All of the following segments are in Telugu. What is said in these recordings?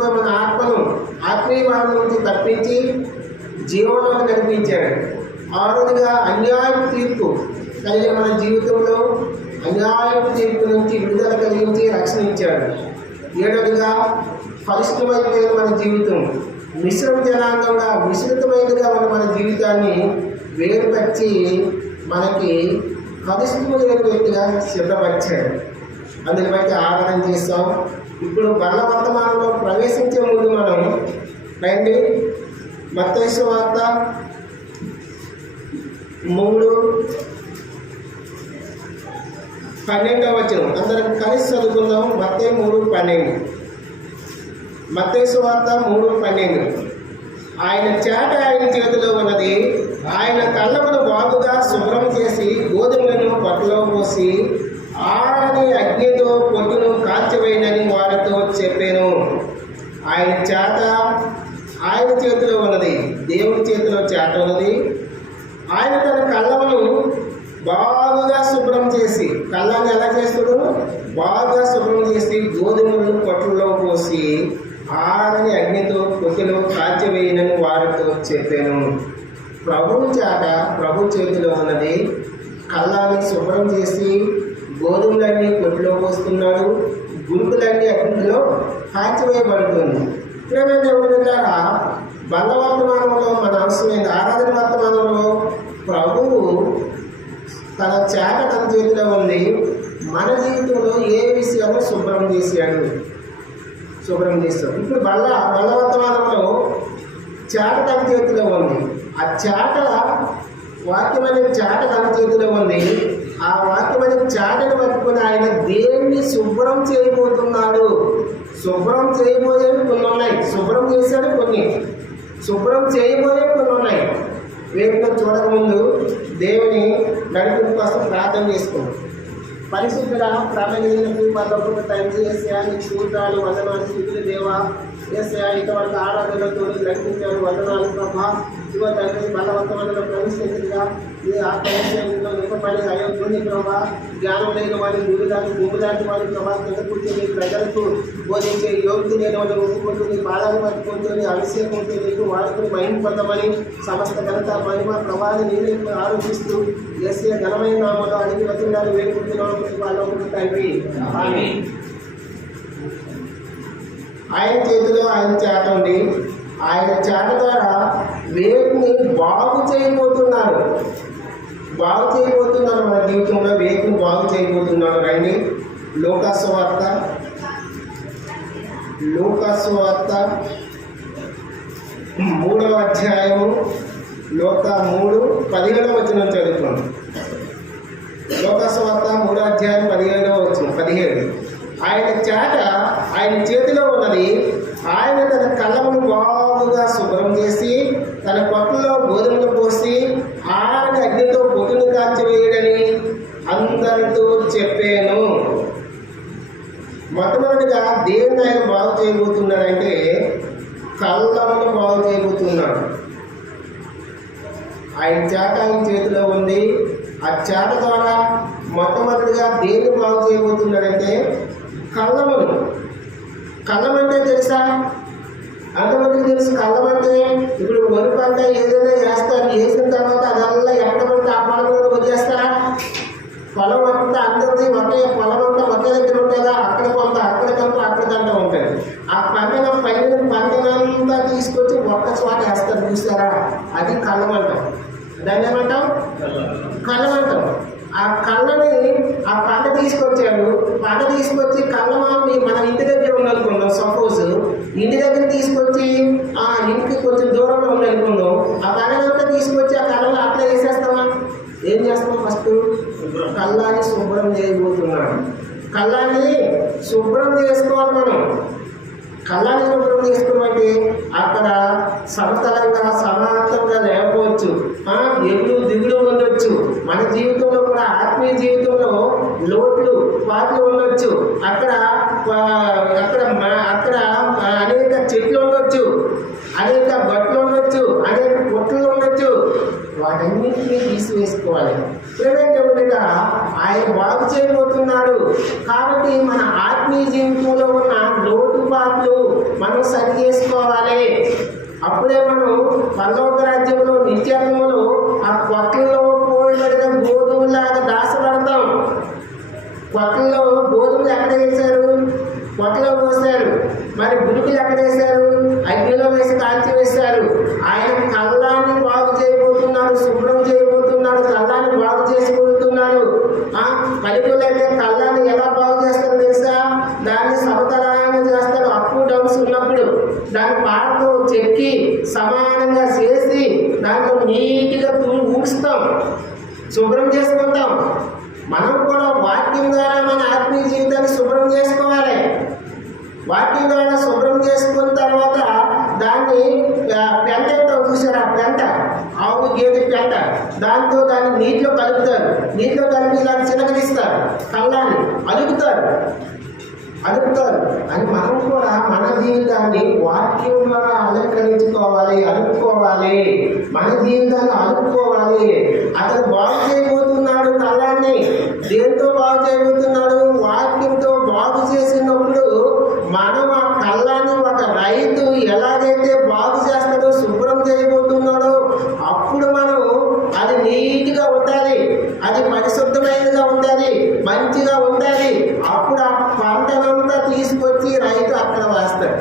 మన ఆత్మను ఆత్మీయ మార్గం నుంచి తప్పించి జీవనంలో నడిపించాడు. ఆరోజుగా అన్యాయం తీర్పు కలిగిన మన జీవితంలో అన్యాయం తీర్పు నుంచి విడుదల కలిగించి రక్షణ ఇచ్చాడు. ఏడవదిగా ఫలిష్టమైనది మన జీవితం మిశ్రమ జనాంగంగా మిశ్రితమైనదిగా మన జీవితాన్ని వేరుపరిచి మనకి ఫలిష్టమైన వ్యక్తిగా సిద్ధపరిచాడు. అందుని బట్టి ఆరాధన చేస్తాం. ఇప్పుడు బల్ల వర్తమానంలో ప్రవేశించే ముందు మనం రండి మత్తయి సువార్త 3:12 అందరం కలిసి చదువుకుందాం. మత్తయి 3:12. మత్తయి సువార్త 3:12. ఆయన చేట ఆయన చేతిలో ఉన్నది. ఆయన కళ్ళమును బాగుగా శుభ్రం చేసి గోధుమలను పట్టులో పోసి ఆడని అగ్నితో పొట్టును కాల్చివేయనని వారితో చెప్పాను. ఆయన చేత ఆయన చేతిలో ఉన్నది. దేవుని చేతిలో చేట ఉన్నది. ఆయన తన కళ్ళమును బాగుగా శుభ్రం చేసి, కళ్ళని ఎలా చేస్తాడు? బాగా శుభ్రం చేసి గోధుమలను పొట్టులో పోసి ఆడని అగ్నితో పొట్టులో కాల్చివేయనని వారితో చెప్పాను. ప్రభువు చేత ప్రభు చేతిలో ఉన్నది. కళ్ళని శుభ్రం చేసి గోధుమలన్నీ పొట్టులో పోస్తున్నాడు. గుంపులన్నీ అగ్నిలో కాల్చివేయబడుతుంది. ప్రేమ దేవుడి ద్వారా బల్ల వర్తమానంలో మన అవసరమైంది. ఆరాధన వర్తమానంలో ప్రభువు తన చేత తన చేతిలో ఉంది. మన జీవితంలో ఏ విషయాల్లో శుభ్రం చేశాడు? ఇప్పుడు బల్ల వర్తమానంలో చేట తన చేతిలో ఉంది. ఆ చేట వాక్యం అనే చేట తన చేతిలో ఉంది. ఆ వాక్యం అనే చేటను పట్టుకుని ఆయన దేన్ని శుభ్రం చేయబోతున్నాడు. శుభ్రం చేయబోయేవి కొన్ని ఉన్నాయి. శుభ్రం చేశాడు కొన్ని. శుభ్రం చేయబోయేవి కొన్ని ఉన్నాయి. వేదిక చూడకముందు దేవుని నడిపింపు కోసం ప్రార్థన చేసుకోండి. పరిశుద్ధుల ప్రారంభించినప్పుడు పదొక తండ్రి ఎస్ఐ నీ సూత్రాలు వందనాలు స్థితులు దేవా ఎస్ఐ ఇంతవరకు ఆరాధనతో నడిపించారు. వందనాలు ప్రభా. ఇదిగో తండ్రి బలవంతమైన ప్రవేశించగా ఈ ఆత్మవిషయంలో నింపబడి అయోగ్యుని ప్రభా జ్ఞానం లేని వారి భూమి లాంటి వారి ప్రభా కింద కూర్చొని ప్రజలకు బోధించే యోగ్యత లేని వారిని ఒప్పుకుంటూ నీ పాదాలు పట్టుకుంటూ నీ అభిషేకంతో నీకు వాడుకుని మహిమ పొందమని సమస్త ఘనత మహిమ ప్రభాని నేనే ఆరోపిస్తూ ఎస్ఏ ఘనమైన నామంలో అడిగి వచనాలు వేడుకుంటున్నాను వాళ్ళ తండ్రి. ఆయన చేతిలో ఆయన చేత ఉంది. ఆయన చేత ద్వారా వేకుని బాగు చేయబోతున్నారు. మన జీవితంలో వేకుని బాగు చేయబోతున్నారు. రండి లూకాసు వార్త 3వ అధ్యాయము లూకా 3:17 చదువుకోండి. లూకాసు వార్త 3వ అధ్యాయం 17. ఆయన చేట ఆయన చేతిలో ఉన్నది. ఆయన తన కళ్ళమును బాగుగా శుభ్రం చేసి తన పట్టులో గోధుమలు పోసి ఆడ అగ్నితో పొట్టును కాల్చివేయడని అందరితో చెప్పాను. మొట్టమొదటిగా దేవుని ఆయన బాగు చేయబోతున్నాడంటే కళ్ళమును బాగు చేయబోతున్నాడు. ఆయన చేట ఆయన చేతిలో ఉంది. ఆ చేట ద్వారా మొట్టమొదటిగా దేన్ని బాగు చేయబోతున్నాడంటే కళ్ళం అంటే తెలుసా? అంతమందికి తెలుసు. కళ్ళం అంటే ఇప్పుడు వరి పంట ఏదైనా వేస్తారు. వేసిన తర్వాత అదల్లా ఎక్కడమంటే ఆ పొలం మీద వదిలేస్తారా? పొలం అంతా అందరిది పొలం అంతా ఒకే దగ్గర ఉంటుందా? అక్కడ కొంత అక్కడ ఉంటుంది. ఆ పంటనంతా తీసుకొచ్చి ఒక్క చోట వేస్తారు. చూస్తారా? అది కళ్ళం అంటాం. దాన్ని ఏమంటాం? కళ్ళం అంటాం. ఆ కళ్ళని ఆ పంట తీసుకొచ్చాడు. పంట తీసుకొచ్చి కళ్ళమామి మన ఇంటి దగ్గర ఉందనుకున్నాం. సపోజ్ ఇంటి దగ్గర తీసుకొచ్చి ఆ ఇంటికి కొంచెం దూరంలో ఉందనుకున్నాం. ఆ పంటనంతా తీసుకొచ్చి ఆ కళ్ళలో అట్లా వేసేస్తామా? ఏం చేస్తాం? ఫస్ట్ కళ్ళాన్ని శుభ్రం చేయబోతున్నాడు. కళ్ళాన్ని శుభ్రం చేసుకోవాలి మనం. కళ్ళాన్ని శుభ్రం చేసుకోమంటే అక్కడ సమతలంగా సమాంతరంగా లేకపోవచ్చు. ఎగుడు దిగుడు ఉండొచ్చు. మన జీవితంలో కూడా ఆత్మీయ జీవితంలో లోట్లు పాటలు ఉండొచ్చు. అక్కడ అనేక చెట్లు ఉండొచ్చు, అనేక బట్టలు ఉండొచ్చు, అనేక పొట్లు ఉండొచ్చు. వాటన్నింటినీ తీసివేసుకోవాలి. ప్రేమేంటంటే ఆయన బాగు చేయబోతున్నాడు. కాబట్టి మన ఆత్మ ఆత్మీయ జీవితంలో ఉన్న లోటుపాట్లు మనం సరి చేసుకోవాలి. అప్పుడే మనం పరలోక రాజ్యంలో నిత్యత్వంలో ఆ కొట్లలో పోయబడిన గోధుమలాగా దాచబడతాం. కొట్లలో గోధుమలు ఎక్కడ వేశారు? కొట్టలో పోసారు. మరి గురుకులు ఎక్కడ వేశారు? అగ్నిలో వేసి కాల్చి వేశారు. ఆయన కళ్ళాన్ని బాగు చేయబోతున్నాడు, శుభ్రం చేయబోతున్నాడు, కళ్ళాన్ని బాగు చేసుకుంటున్నాడు. పలికులు అయితే కళ్ళాన్ని ఎలా బాగు చేస్తారో తెలుసా? దాన్ని సమతలంగా చేస్తాడు. అప్పు డౌన్స్ ఉన్నప్పుడు దాన్ని పాటతో చెక్కి సమానంగా చేసి దాంట్లో నీట్గా ఊడుస్తాం, శుభ్రం చేసుకుంటాం. మనం కూడా వాక్యం ద్వారా మన ఆత్మీయ జీవితాన్ని శుభ్రం చేసుకోవాలి. వాక్యం ద్వారా శుభ్రం చేసుకున్న తర్వాత దాన్ని పెంట ఎత్తాం, చూసారా? పెంట, ఆవు గేదె పెంట, దాంతో దాన్ని నీటిలో కలుపుతారు. నీటిలో కలిపి ఇలా చిలకరిస్తారు, కళ్ళాన్ని అలుపుతారు అని మనం కూడా మన జీవితాన్ని వాక్యం ద్వారా అలుపుకోవాలి. మన జీవితాన్ని అలుపుకోవాలి. అతను బాగు చేయబోతున్నాడు కళ్ళాన్ని. దేంతో బాగు చేయబోతున్నాడు? వాక్యంతో బాగు చేసినప్పుడు మనం ఆ కళ్ళాన్ని ఒక రైతు ఎలాగైతే బాగు చేస్తాడో, శుభ్రం చేయబోతున్నాడో, అప్పుడు మనం అది నీట్గా ఉండాలి, అది పరిశుద్ధమైనదిగా ఉండాలి, మంచిగా ఉండాలి. అప్పుడు ఆ పంటనంతా తీసుకొచ్చి రైతు అక్కడ వేస్తాడు.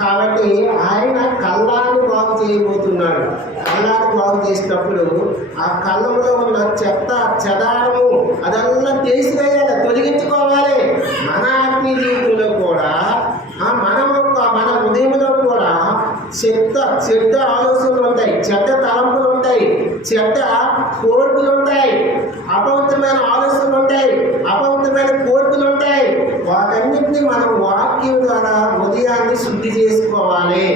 కాబట్టి ఆయన కళ్ళాన్ని బాగు చేయబోతున్నాడు. కళ్ళాన్ని బాగు చేసినప్పుడు ఆ కళ్ళంలో ఉన్న చెత్త చెదారము అదల్లా తీసివేయాలి, తొలగించుకోవాలి. మన ఆత్మీయ జీవితంలో కూడా మన హృదయంలో కూడా చెడ్డ ఆలోచనలు ఉంటాయి, చెడ్డ తలంపులు ఉంటాయి, చెడ్డ కోరికలు ఉంటాయి, అపవిత్రమైన ఆలోచనలు ఉంటాయి, అపవిత్రమైన కోరికలు ఉంటాయి. వాటన్నిటినీ మనం వాక్యం ద్వారా హృదయాన్ని శుద్ధి చేసుకోవాలి.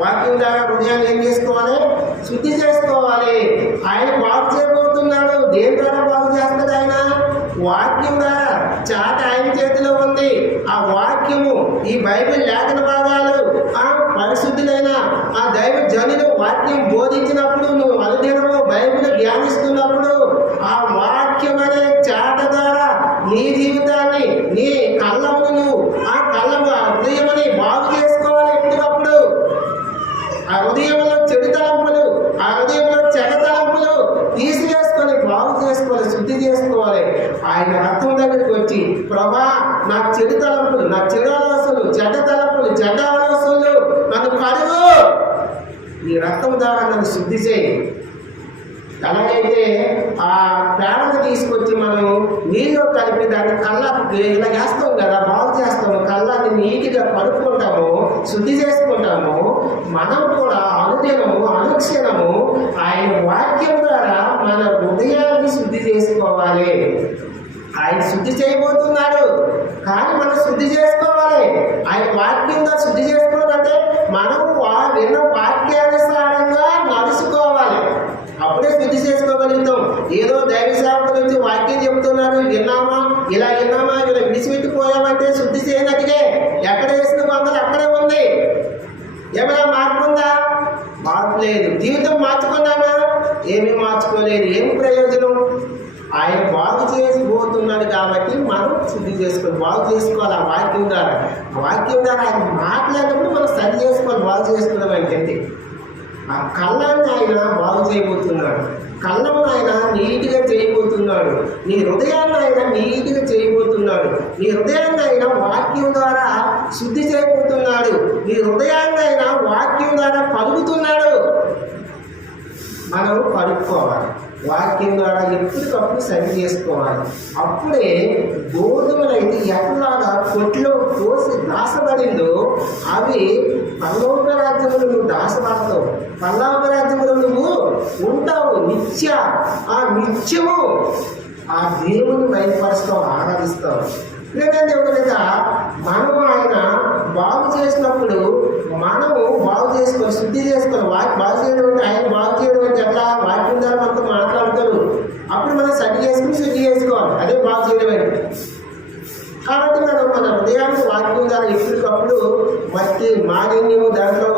వాక్యం ద్వారా హృదయాన్ని ఏం చేసుకోవాలి? శుద్ధి చేసుకోవాలి. ఆయన బాగు చేయబోతున్నాడు. దేని ద్వారా బాగు చేస్తాడు? ఆయన వాక్యం ద్వారా. చాట ఆయన చేతిలో ఉంది. ఆ వాక్యము, ఈ బైబిల్ లేఖన భాగాలు పరిశుద్ధులైన ఆ దైవ జనులు వాక్యం బోధించినప్పుడు, నువ్వు అనుదినము బైబిల్ ధ్యానిస్తున్నప్పుడు ఆ వాక్యం అనే చాట ద్వారా నీ జీవితాన్ని, నీ కళ్ళము, నువ్వు ఆ కళ్ళము, ఆ హృదయమని బాగు చేసుకోవాలి. ఎప్పటికప్పుడు ఆ హృదయంలో చెడు తలంపులు, ఆ హృదయంలో చెడ్డ తలంపులు తీసివేసుకొని బాగు చేసుకోవాలి, శుద్ధి చేసుకోవాలి. ఆయన రక్తం దగ్గరికి వచ్చి, ప్రభా, నా చెడు తలంపులు, నా చెడు ఆలోచనలు, చెడ్డ తలంపులు, చెడ్డ ఆలోచనలు నన్ను కడుగు, నీ రక్తం ద్వారా నన్ను శుద్ధి చేయి. అలాగైతే ఆ పేడను తీసుకొచ్చి మనం నీళ్ళు కలిపి దాన్ని కళ్ళకి ఇలా వేస్తాం కదా, బాగు చేస్తాము, కళ్ళని నీట్గా కడుక్కుంటాము, శుద్ధి చేసుకుంటాము. మనం కూడా అనుదినము, అనుక్షణము ఆయన వాక్యం ద్వారా మన హృదయాన్ని శుద్ధి చేసుకోవాలి. ఆయన శుద్ధి చేయబోతున్నాడు, కానీ మనం శుద్ధి చేసుకోవాలి. ఆయన వాక్యంగా శుద్ధి చేసుకోవాలంటే మనం విన్న వాక్యానుసారంగా నడుచుకోవాలి. అప్పుడే శుద్ధి చేసుకోగలుగుతాం. ఏదో దైవ సేవకుల నుంచి వాక్యం చెప్తున్నారు, విన్నామా, ఇలా విడిచిపెట్టిపోయామంటే శుద్ధి చేయనట్టుగా ఎక్కడ వేసిన బొమ్మలు అక్కడే ఉంది. ఏమైనా మార్పు ఉందా? మార్పు లేదు. జీవితం మార్చుకున్నామా? ఏమీ మార్చుకోలేదు. ఏం ప్రయోజనం? ఆయన బాగు చేసిపోతున్నాడు కాబట్టి మనం శుద్ధి చేసుకోవాలి, బాగు చేసుకోవాలి. ఆ వాక్యం ద్వారా, ఆయన మాట్లాడినప్పుడు మనం సరి చేసుకోవాలి, బాగు చేసుకోవడం అంటే. ఆ కళ్ళాన్ని ఆయన బాగు చేయబోతున్నాడు, కళ్ళను ఆయన నీట్గా చేయబోతున్నాడు, నీ హృదయాన్ని ఆయన నీట్గా చేయబోతున్నాడు, నీ హృదయాన్ని ఆయన వాక్యం ద్వారా శుద్ధి చేయబోతున్నాడు, నీ హృదయాన్ని ఆయన వాక్యం ద్వారా పలుకుతున్నాడు. మనం పడుకోవాలి, వాక్యం ద్వారా ఎప్పటికప్పుడు సరి చేసుకోవాలి. అప్పుడే గోధుమలైతే ఎట్లాగా కొట్లో పోసి దాసబడిందో అవి పరలోక రాజ్యములు నువ్వు దాసపడతావు, పరలోక రాజ్యములు నువ్వు ఉంటావు. ఆ నిత్యము ఆ దేవుని బయటపరుస్తావు, ఆరాధిస్తావు. లేదంటే ఒకటిగా మనం ఆయన బాగు చేసినప్పుడు మనము బాగు చేసుకోవాలి, శుద్ధి చేసుకోవాలి. బాగు చేయడం అంటే, ఆయన బాగు చేయడం అంటే ఎట్లా? వాక్యం ద్వారా మనతో మాట్లాడతారు, అప్పుడు మనం సరి చేసుకుని శుద్ధి చేసుకోవాలి. అదే బాగు చేయడం అంటే. కాబట్టి మనం మన హృదయాన్ని వాక్యం ద్వారా ఎప్పుడు చేస్తున్నప్పుడు మట్టి మాలిన్యము, దాంట్లో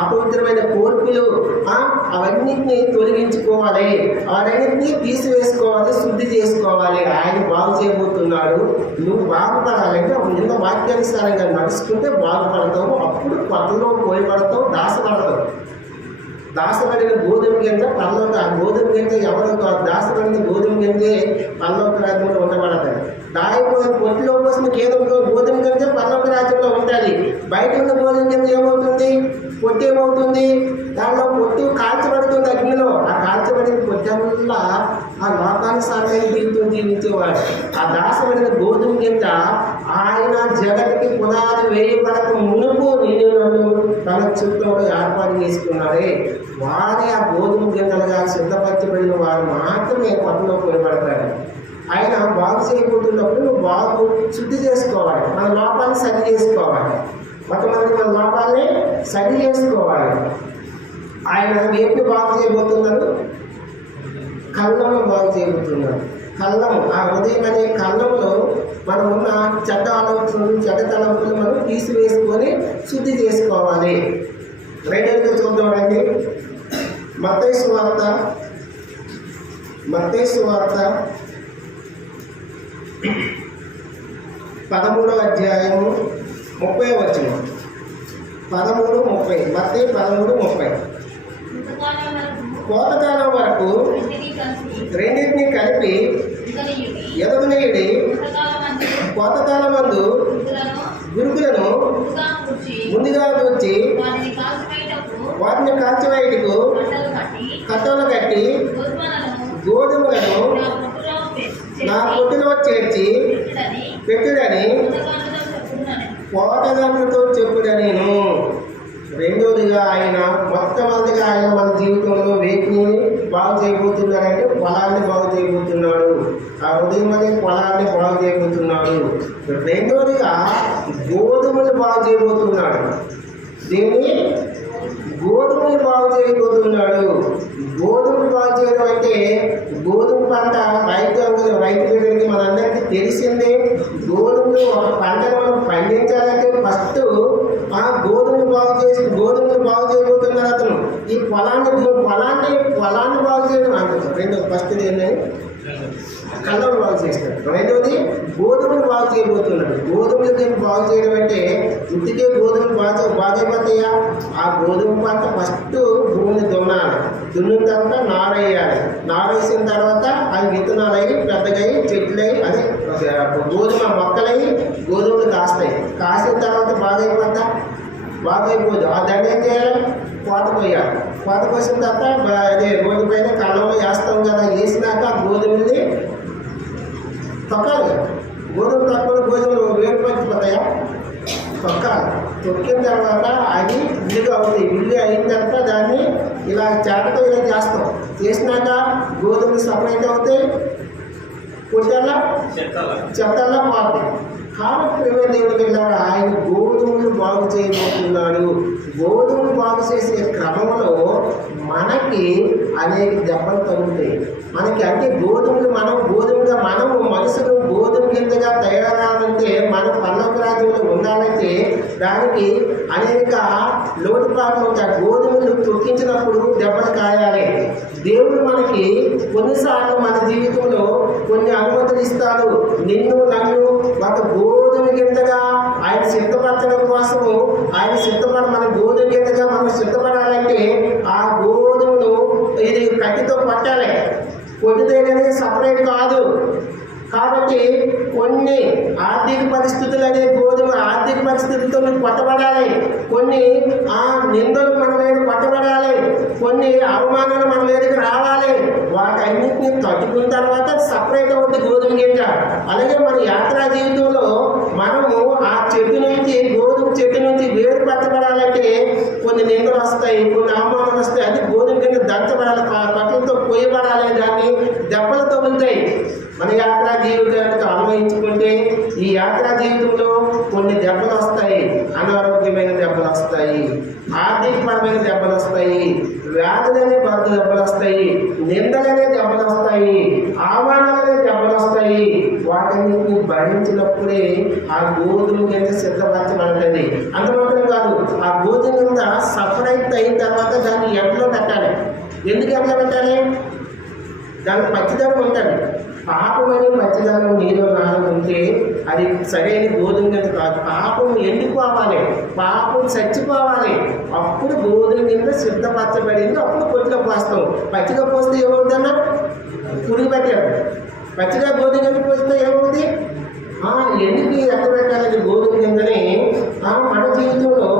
అపవిత్రమైన కోర్పులు అవన్నిటిని తొలగించుకోవాలి, అవన్నిటిని తీసివేసుకోవాలి, శుద్ధి చేసుకోవాలి. ఆయన బాగు చేయబోతున్నాడు. నువ్వు బాగుపడాలంటే నిన్న వాక్యానుసారంగా నడుచుకుంటే బాగుపడతావు. అప్పుడు కొత్తలో పోయబడతావు, దాసపడతావు. దాసపడిన గోధుమ గింజ పరలోక, ఆ గోధుమ గింజ ఎవరు దాసపడిన గోధుమ గింజే పరలోక రాజ్యంలో ఉండబడతాయి. దాయిపోయిన పొట్టిలో పోసిన గోధుమ గింజ పరలోక రాజ్యంలో ఉంటుంది. బయట ఉన్న గోధుమ గింజ ఏమవుతుంది? పొట్టి ఏమవుతుంది? దానిలో పొట్టు కాల్చబడుతుంది అగ్నిలో. ఆ కాల్చబడిన పొట్టల్లా ఆ లోకానుసారమైన జీవితం జీవించేవాడు. ఆ దాసపడిన గోధుమ గింజ ఆయన జగతికి పునాది వేయబడక మునుపు నిన్ను నన్ను తన చుట్టూ ఏర్పాటు చేసుకున్నాడే. వారే ఆ గోధుమ గింజలుగా సిద్ధపరచబడిన వారు మాత్రమే పట్టులో పోయబడతారు. ఆయన బాగు చేయబోతున్నప్పుడు నువ్వు బాగు శుద్ధి చేసుకోవాలి, మన లోపాన్ని సరి చేసుకోవాలి. కొంతమంది మన లోపాన్ని సరి చేసుకోవాలి. ఆయన వేటిని బాగు చేయబోతున్నారు? కళ్ళను బాగు చేయబోతున్నారు. కళ్ళము, ఆ హృదయం అనే కళ్ళంలో మనం ఉన్న చెడ్డ ఆలోచనలు, చెడ్డ తలంపులు మనం తీసివేసుకొని శుద్ధి చేసుకోవాలి. రెండోది చూద్దామండి. మత్తయి సువార్త 13వ అధ్యాయము 30వ వచనం. 13:30. మత్తయి 13:30. కోతకాలం వరకు రెండింటినీ కలిపి ఎదగనీయుడి, కోతకాలమందు గురుకులను ముందుగా వచ్చి వాటిని కాల్చివేయుటకు కట్టలు కట్టి గోధుమలను నా పొట్టులో చేర్చి పెట్టుడని కోటగాళ్ళతో చెప్పుడని. రెండోదిగా ఆయన మొట్టమొదటిగా ఆయన మన జీవితంలో వేటిని బాగు చేయబోతున్నాడంటే పొలాన్ని బాగు చేయబోతున్నాడు. ఆ హృదయం అనే పొలాన్ని బాగు చేయబోతున్నాడు. రెండోదిగా గోధుమలు బాగు చేయబోతున్నాడు. దీన్ని గోధుమలు బాగు చేయబోతున్నాడు. గోధుమలు బాగు చేయడం అంటే గోధుమ పంట రైతు బిడ్డలకి మనందరికీ తెలిసిందే. గోధుమలు ఒక పంటను మనం పండించాలంటే ఫస్ట్ ఆ గోధుమలు బాగు చేయబోతున్నారు అతను. ఈ పొలాన్ని బాగు చేయడం అంటారు. రెండోది ఫస్ట్ ఏంటంటే కళ్ళను బాగు చేస్తాడు. రెండవది గోధుమలు బాగు చేయబోతున్నాడు. గోధుమలు బాగు చేయడం అంటే ఇంటికే గోధుమలు బాగైపోతాయా? ఆ గోధుమ పంట ఫస్ట్ భూమిని దున్నాలి. దున్నిన తర్వాత నారేయాలి. నారేసిన తర్వాత అవి విత్తనాలు అయ్యి పెద్దగా చెట్లు అయ్యి అదే గోధుమ మొక్కలై గోధుమలు కాస్తాయి. కాసిన తర్వాత బాగైపోదు. ఆ దండ ఏం చేయాలి? కోత కోయాలి. కోత కోసిన తర్వాత అదే రోడ్డు పైన కళ్ళంలో వేస్తాం కదా. వేసినాక గోధుమల్ని తొక్కాలి. గోధుమలు వేరుపడిపోతాయా? తొక్కాలి. తొక్కిన తర్వాత అది విల్లు అవుతాయి. విల్లు అయిన తర్వాత దాన్ని ఇలా చాటతో ఇలా చేస్తాం. చేసినాక గోధుమలు సపరేట్ అవుతాయి, పొట్టల్లా చెత్తల్లా పోతాయి. కాబట్టి దేవుడి వెళ్ళాడు. ఆయన గోధుమలు బాగు చేయబోతున్నాడు. గోధుమలు బాగు చేసే క్రమంలో మనకి అనేక దెబ్బలు తగులుతాయి. మనకి అంటే మనము మనసును గోధుమ కిందగా తయారాలంటే మనం పరలోక రాజ్యంలో ఉండాలంటే దానికి అనేక లోటుపాట్లు ఉంటాయి. గోధుమలు తొక్కించినప్పుడు దెబ్బలు కాయాలి. దేవుడు మనకి కొన్నిసార్లు మన జీవితంలో కొన్ని అనుమతులు ఇస్తాడు. నిన్ను నన్ను ఒక గోధుమ కిందగా ఆయన సిద్ధపరచడం కోసము మన గోధుమ కిందగా మనం సిద్ధపడాలంటే ఆ గోధుమను ఇది కట్టితో పట్టాలి. పొట్టిదేనే సపరేట్ కాదు. కాబట్టి కొన్ని ఆర్థిక పరిస్థితులు అనే గోధుమ ఆర్థిక పరిస్థితులతో పట్టబడాలి. కొన్ని నిందలు మన మీద పట్టబడాలి. కొన్ని అవమానాలు మన మీదకి రావాలి. వాటన్నిటిని తట్టుకున్న తర్వాత సపరేట్ అవుతుంది గోధుమ గింజ. అలాగే మన యాత్రా జీవితంలో మనము ఆ గోధుమ చెట్టు నుంచి వేరుపరచబడాలంటే కొన్ని నిందలు వస్తాయి, కొన్ని అవమానాలు వస్తాయి. అది గోధుమ గింజ దంచబడాలి, పట్టులతో పోయబడాలి, దాన్ని దెబ్బలు తగులుతాయి. మన యాత్రా జీవితానికి అన్వయించుకుంటే ఈ యాత్రా జీవితంలో కొన్ని దెబ్బలు వస్తాయి. అనారోగ్యమైన దెబ్బలు వస్తాయి, ఆర్థికపరమైన దెబ్బలు వస్తాయి, వ్యాధులనే దెబ్బలు వస్తాయి, నిందలనే దెబ్బలు వస్తాయి, అవమానాలనే దెబ్బలు వస్తాయి. వాటిని భరించినప్పుడే ఆ గోధుమ గింజ సిద్ధపరచబడుతుంది. అంత మాత్రం కాదు, ఆ గోధుమ గింజ సపరేట్ అయిన తర్వాత దాన్ని ఎండలో పెట్టాలి. ఎందుకు ఎండలో పెట్టాలి? దానికి పచ్చిదనం ఉంటుంది. పాపమని పచ్చిదనం నీరు నానుకుంటే అది సరైన గోధుమ గింజ కాదు. పాపం ఎండిపోవాలి, పాపం చచ్చిపోవాలి. అప్పుడు గోధుమ గింజ సిద్ధపరచబడింది. అప్పుడు పొట్టిగా పోస్తాం. పచ్చిగా పోస్తే ఏమవుతుందన్నా? పురుగు పెట్టారు. పచ్చిగా గోధుమ గింజ పోస్తే ఏమవుతుంది? ఎందుకు ఎంత పెట్టాలని గోధుమ గింజని మన జీవితంలో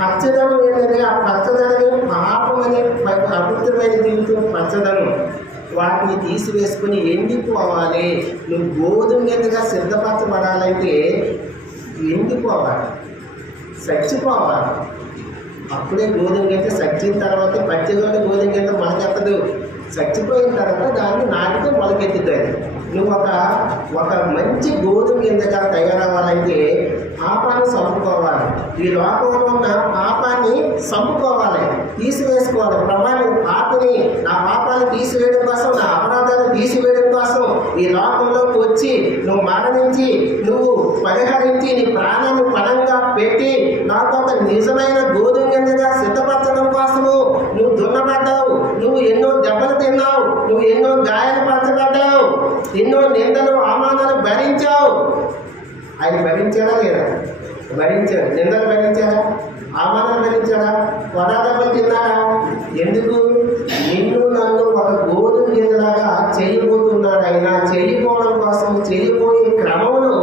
పచ్చదనం ఏంటంటే ఆ పచ్చదనమే పాపం అనే అపవిత్రమైన జీవితం పచ్చదనం. వాటిని తీసివేసుకుని ఎండిపోవాలి. నువ్వు గోధుమ గింజగా సిద్ధపరచబడాలంటే ఎండిపోవాలి, చచ్చిపోవాలి. అప్పుడే గోధుమ గింజ చచ్చిన తర్వాత పచ్చిగా గోధుమ గింజ మొలకెత్తదు. చచ్చిపోయిన తర్వాత దాన్ని నాటితే మొలకెత్తుతుంది. నువ్వు ఒక మంచి గోధుమ గింజగా తయారవ్వాలంటే పాపాన్ని చంపుకోవాలి. ఈ లోకంలో ఉన్న పాపాన్ని చంపుకోవాలి, తీసివేసుకోవాలి. ప్రభావం నా పాపాన్ని తీసివేయడం కోసం, నా అపరాధాలను తీసివేయడం కోసం ఈ లోకంలోకి వచ్చి నువ్వు మరణించి, నువ్వు పరిహరించి, నీ ప్రాణాన్ని పణంగా పెట్టి నాకు ఒక నిజమైన గోధుమ గింజగా సిద్ధపరచడం కోసము నువ్వు దున్నబడ్డావు. నువ్వు ఎన్నో దెబ్బలు తిన్నావు, నువ్వు ఎన్నో గాయాలు పరచబడ్డావు, ఎన్నో నిందలు అవమానాలు భరించావు. ఆయన భరించాడా లేదా? భరించాడు. నిందలు భరించాడా? అవమానాలు భరించాడా? కొడాదెబ్బలు తిన్నాడా? ఎందుకు? నిన్ను నన్ను ఒక గోధుమ గింజలాగా చేయబోతున్నాడు ఆయన. చేయబోవడం కోసం, చేయబోయే క్రమంలో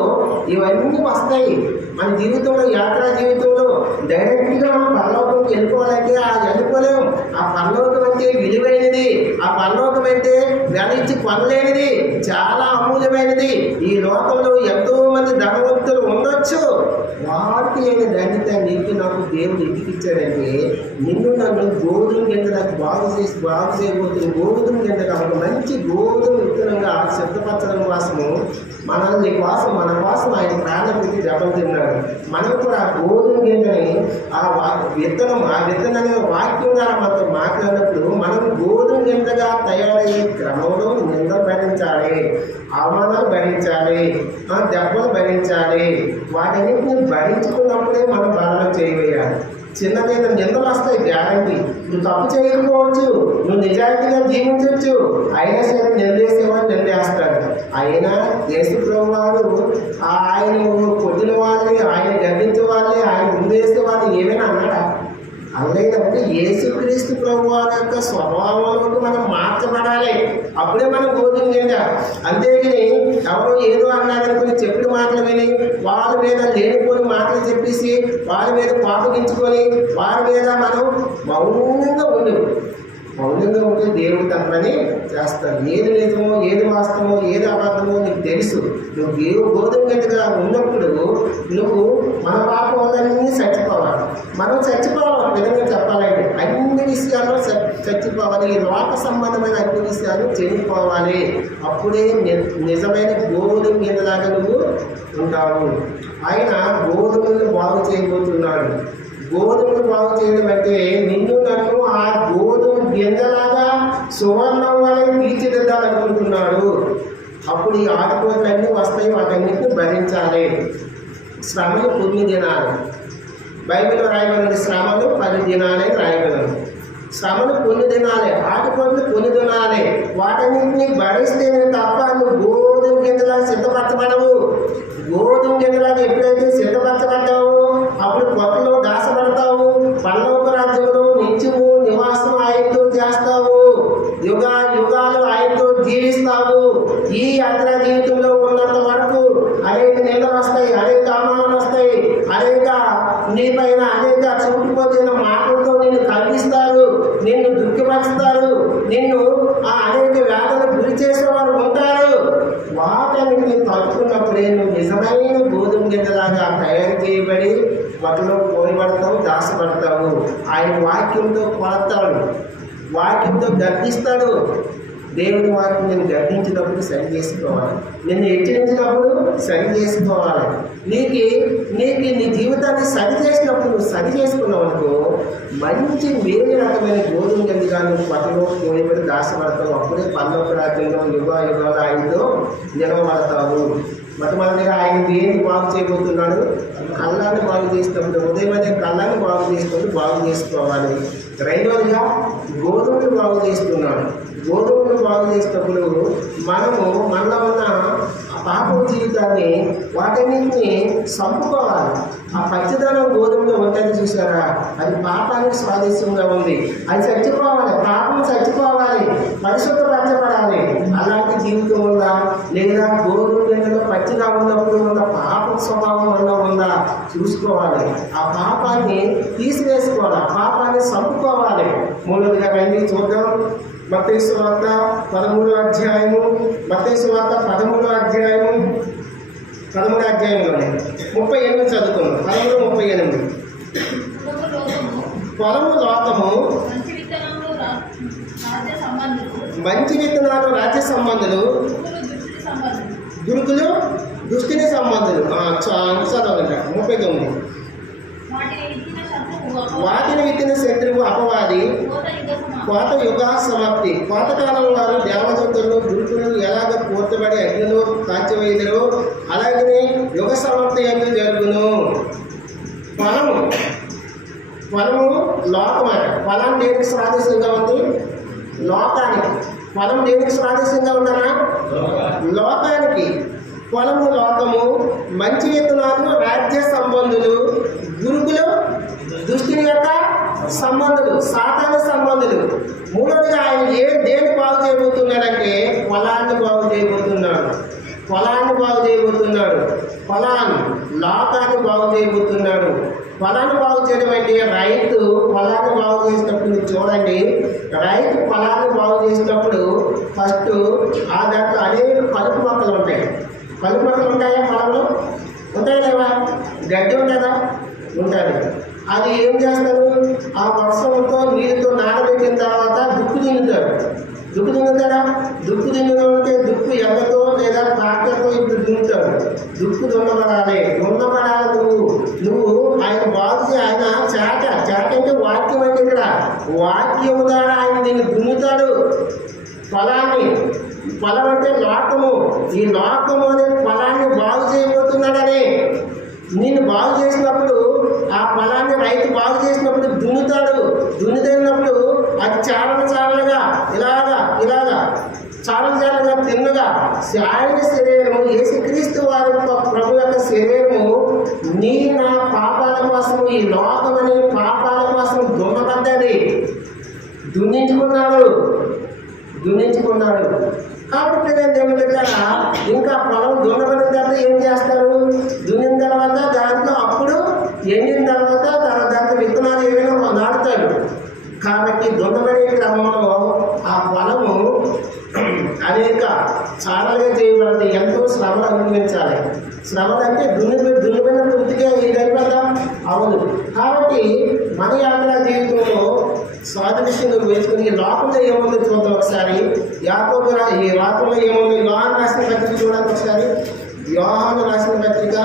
ఇవన్నీ వస్తాయి. మన జీవితంలో, యాత్రా జీవితంలో డైరెక్ట్గా మనం పరలోకంకి వెళ్ళిపోవాలంటే వెళ్ళిపోలేము. ఆ పరలోకం అంటే విలువైనది. ఆ పరలోకం అంటే వెల ఇచ్చి కొనలేనిది, చాలా అమూల్యమైనది. ఈ లోకంలో ఎంతో మంది ధనవంతులు ఉండొచ్చు. వారికి అయిన ధన్యత నీకు నాకు దేవుడు ఎందుకు ఇచ్చాడంటే నిన్ను నన్ను గోధుమ గింజలకు బాగు చేయబోతుంది. గోధుమ గింజగా ఒక మంచి గోధుమ విత్తనంగా సిద్ధపరచడం కోసము మనల్ని కోసం, మన కోసం ఆయన ప్రాణం పెట్టి దెబ్బలు తిన్నాడు. మనం కూడా ఆ గోధుమ గింజని ఆ విత్తనాన్ని వాక్యం ద్వారా మనతో మాట్లాడినప్పుడు మనం గోధుమ గింజగా తయారయ్యే క్రమంలో నిందలు భరించాలి, అవమానాలు భరించాలి, దెబ్బలు భరించాలి. వాటన్నిటిని భరించుకున్నప్పుడే మనం ప్రారంభం చేయవేయాలి. చిన్నదైన నిందలు వస్తాయి, గ్యారంటీ. నువ్వు తప్పు చేయకపోవచ్చు, నువ్వు నిజాయితీగా జీవించవచ్చు, అయినా సరే నిందేసేవాడు నిందేస్తాడు. అయినా యేసుప్రభువు వారు ఆయన కొట్టిన వాళ్ళని, ఆయన గర్వించే వాళ్ళని, ఆయన ముందేసే వాళ్ళని ఏమైనా అన్నాడా? అలాగైతే యేసుక్రీస్తు ప్రభు వారి యొక్క స్వభావంలోకి మనం మార్చబడాలి. అప్పుడే మనం గోధుమ గింజ. అంతేగాని ఎవరో ఏదో అన్నారనుకుని చెప్పిన మాటలు విని వాళ్ళ మీద లేనిపోని మాటలు చెప్పేసి వాళ్ళ మీద పాపగించుకొని వారి మీద మనం మౌనంగా ఉంటే దేవుడు తన పని చేస్తాడు. ఏది నిజమో, ఏది వాస్తవమో, ఏది అబద్ధమో నీకు తెలుసు. నువ్వు గోధుమ గింజగా ఉన్నప్పుడు నువ్వు మన పాపం వల్లన్నీ చచ్చిపోవాలి. మనం చచ్చిపోవాలి. ఒక విధంగా చెప్పాలంటే అన్ని విషయాల్లో చచ్చిపోవాలి. ఈ లోక సంబంధమైన అన్ని విషయాలు చెడిపోవాలి. అప్పుడే నిజమైన గోధుమ గింజలాగా నువ్వు ఉంటావు. ఆయన గోధుమలను బాగు చేయబోతున్నాడు. గోధుమలు బాగు చేయడం అంటే నిన్ను నన్ను ఆ గోధుమ గింజలాగా సువర్ణం వలె తీర్చిదిద్దాలనుకుంటున్నాడు. అప్పుడు ఈ ఆటుపోట్లన్నీ వస్తాయి, వాటన్నిటిని భరించాలి. శ్రమలు 9 దినాలు బైబిల్లో రాయబడింది. శ్రమలు 10 దినాలే రాయబడింది. శ్రమలు 9 దినాలే, ఆటుపోట్లు 9 దినాలే. వాటన్నింటినీ భరిస్తేనే తప్ప నువ్వు గోధుమ గింజలాగా సిద్ధపరచబడవు. గోధుమ గింజలాగా ఎప్పుడైతే సిద్ధపరచబడ్డావో అప్పుడు కొత్తలో దాసపడతావు. పరలోక రాజ్యంలో నిత్యము నివాసం ఆయనతో చేస్తావు. యుగాలు ఆయనతో జీవిస్తావు. ఈ యాత్రా జీవితంలో ఉన్నంత వరకు అనేక నిందలు వస్తాయి, అనేక అవమానాలు వస్తాయి, అనేక నీ పైన అనేక చూపిపోతున్న మాటలతో నిన్ను కలిగిస్తారు, నిన్ను దుఃఖపరుస్తారు, నిన్ను అనేక వ్యాధులకు గురి చేసేవారు ఉంటారు. వాటన్నిటిని తట్టుకున్నప్పుడే నువ్వు నిజమైన గోధుమ గింజలాగా తయారు చేయబడి వాటిలో పోయబడతావు, దాసపడతావు. ఆయన వాక్యంతో కొడతాడు, వాక్యంతో గర్దిస్తాడు. దేవుని వాక్యం నేను గర్దించినప్పుడు సరి చేసుకోవాలి, నిన్ను హెచ్చరించినప్పుడు సరి చేసుకోవాలి. నీకు నీ జీవితాన్ని సరి చేసినప్పుడు నువ్వు సరి చేసుకున్నావు అనుకో, మంచి వేరే రకమైన గోధుమ గింజగా నువ్వు పట్టలో పోయబడి దాసపడతావు. అప్పుడే పరలోక రాజ్యంలో యుగాలు ఆయనతో నిలవబడతావు. మొట్టమొదటిగా ఆయన దేన్ని బాగు చేయబోతున్నాడు? కళ్ళాన్ని బాగు చేసినప్పుడు, ఉదయం కళ్ళాన్ని బాగు చేసినప్పుడు బాగు చేసుకోవాలి. రెండవదిగా గోధుమలు బాగు చేస్తున్నాడు. గోధుమలు బాగు చేసినప్పుడు మనలో ఉన్న పాపం జీవితాన్ని వాటన్నింటినీ చంపుకోవాలి. ఆ పచ్చదనం గోధుమలో ఉంటుంది చూసారా, అది పాపానికి స్వాదేశంగా ఉంది. అది చచ్చిపోవాలి, పాపం చచ్చిపోవాలి, పరిశుద్ధపరచబడాలి. అలాంటి జీవితం ఉందా, లేదా గోధుమ గింజలో పచ్చిగా ఉన్నప్పుడు ఉన్న పాప స్వభావం వల్ల ఉందా చూసుకోవాలి. ఆ పాపాన్ని తీసివేసుకోవాలి, ఆ పాపాన్ని చంపుకోవాలి. మూడవదిగా రండి చూద్దాం. మత్తయి సువార్త 13వ అధ్యాయము, మత్తయి సువార్త 13వ అధ్యాయము 13వ అధ్యాయంలోనే 38 చదువుకుందాం. 13:38. పొలము లోకము, మంచి విత్తనాలు రాజ్య సంబంధులు, గురుకులు దుష్టిని సంబంధులు. చదవండి 39. వాటిని విత్తిన శత్రువు అపవాది, కోత యుగ సమాప్తి. కోతకాలం వారు దేవదూతలు గురుకులు ఎలాగ పూర్తబడి అగ్నిలో కాల్చివేయుదురో అలాగనే యుగ సమాప్తి ఎందుకు జరుగును. పొలము లోకం అట. పొలం దేనికి స్వాదేశంగా ఉంది? లోకానికి. పొలం దేనికి స్వాదేశంగా ఉందన్నా? లోకానికి. పొలము లోకము, మంచి విత్తనాలు రాజ్య సంబంధులు, గురుకులు దుష్టిని యొక్క సంబంధులు, సాతాను సంబంధులు. మూడవదిగా ఆయన దేన్ని బాగు చేయబోతున్నాడంటే పొలాన్ని బాగు చేయబోతున్నాడు. పొలాన్ని బాగు చేయబోతున్నాడు. లోకాన్ని బాగు చేయబోతున్నాడు. పొలాన్ని బాగు చేయడం అంటే రైతు పొలాన్ని బాగు చేసినప్పుడు చూడండి, రైతు పొలాన్ని బాగు చేసినప్పుడు ఫస్ట్ ఆ దాంట్లో అనేక కలుపు మొక్కలు ఉంటాయి. కలుపు మొక్కలు ఉంటాయా పొలంలో? ఉంటాయి లేవా? గడ్డి ఉంటుందా? ఉంటుంది. అది ఏం చేస్తారు? ఆ వర్షంతో నీళ్ళతో నానబెట్టిన తర్వాత దుక్కు దింగుతాడు. దుక్కు దింగుతాడా? దుక్కు దింగుతుంటే దుక్కు ఎండతో లేదా ట్రాక్టర్తో ఇప్పుడు దింగుతాడు. దుక్కు దున్నబడాలి. నువ్వు ఆయన బాగు ఆయన చేట అంటే వాక్యం అంటే ఇక్కడ వాక్యం ద్వారా ఆయన దీన్ని దున్నుతాడు పొలాన్ని. పొలం అంటే లోకము. ఈ లోకము అనే పొలాన్ని బాగు చేయబోతున్నాడని. నేను బాగు చేసినప్పుడు ఆ పొలాన్ని రైతు బాగు చేసినప్పుడు దున్నుతాడు. దున్నుతున్నప్పుడు అది చాలగా ఇలాగా చాలగా తిన్నగా ఆయన శరీరము, యేసుక్రీస్తు వారి ప్రభు యొక్క శరీరము నా పాపాల కోసం, ఈ లోకం అనే పాపాల కోసం దున్నబడ్డది. దున్నించుకున్నాడు. కాబట్టి దేవుడి దగ్గర ఇంకా పొలం దున్నబడిన తర్వాత ఏం చేస్తారు? దున్నిన తర్వాత దాంట్లో అప్పుడు ఎండిన తర్వాత దాంట్లో విత్తనాలు ఏమైనా నాటుతాడు. కాబట్టి దున్నబడే క్రమంలో ఆ పొలము అనేక చాలాగా చేయబడింది. ఎంతో శ్రమలు అనుభవించాలి. శ్రమలు అంటే దున్నిపోయిన పూర్తిగా ఏదైపోతా అవును. కాబట్టి మన యాత్ర జీవితంలో స్వాదృశ్యంగా వేసుకుని ఈ లోకంలో ఏముందో చూద్దాం ఒకసారి. ఈ లోకంలో ఏముందో యోహాను రాసిన పత్రిక చూడండి ఒకసారి. యోహాను రాసిన పత్రిక.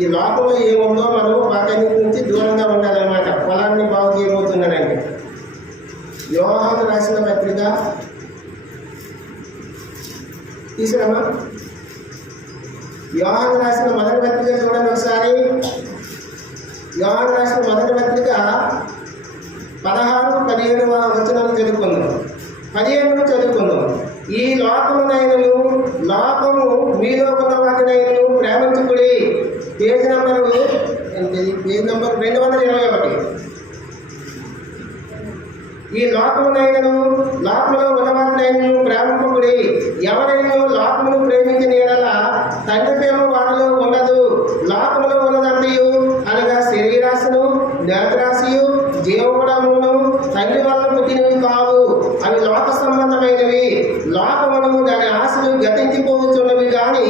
ఈ లోకంలో ఏముందో మనం వాటన్నిటి నుంచి దూరంగా ఉండాలన్నమాట. పొలాన్ని బాగు చేయబోతున్నాడండి. యోహాను రాసిన పత్రిక తీసుకురామా. యోహాను రాసిన మొదటి పత్రిక చూడండి ఒకసారి. యోహాను రాసిన మొదటి పత్రిక 16-17 వచనాలు చదువుకుందాం. 15 చదువుకుందాం. ఈ లోకము మీలో ఉన్న వాటినైనను ప్రేమించుకుడి. Page number 221. ఈ లోకములో ఉన్నవాటినైనను ప్రేమించుకుడి. ఎవరైనా లోకమును ప్రేమించిన యెడల తండ్రి ప్రేమ వారిలో ఉండదు. లోకములో ఉన్నదంటయు అనగా శరీరాశను, నేత్రాశయు, జీవగుణమును తండ్రి వల్ల పుట్టినవి కావు. అవి లోక సంబంధమైనవి. లోకమును దాని ఆశలు గతించిపోతున్నవి కానీ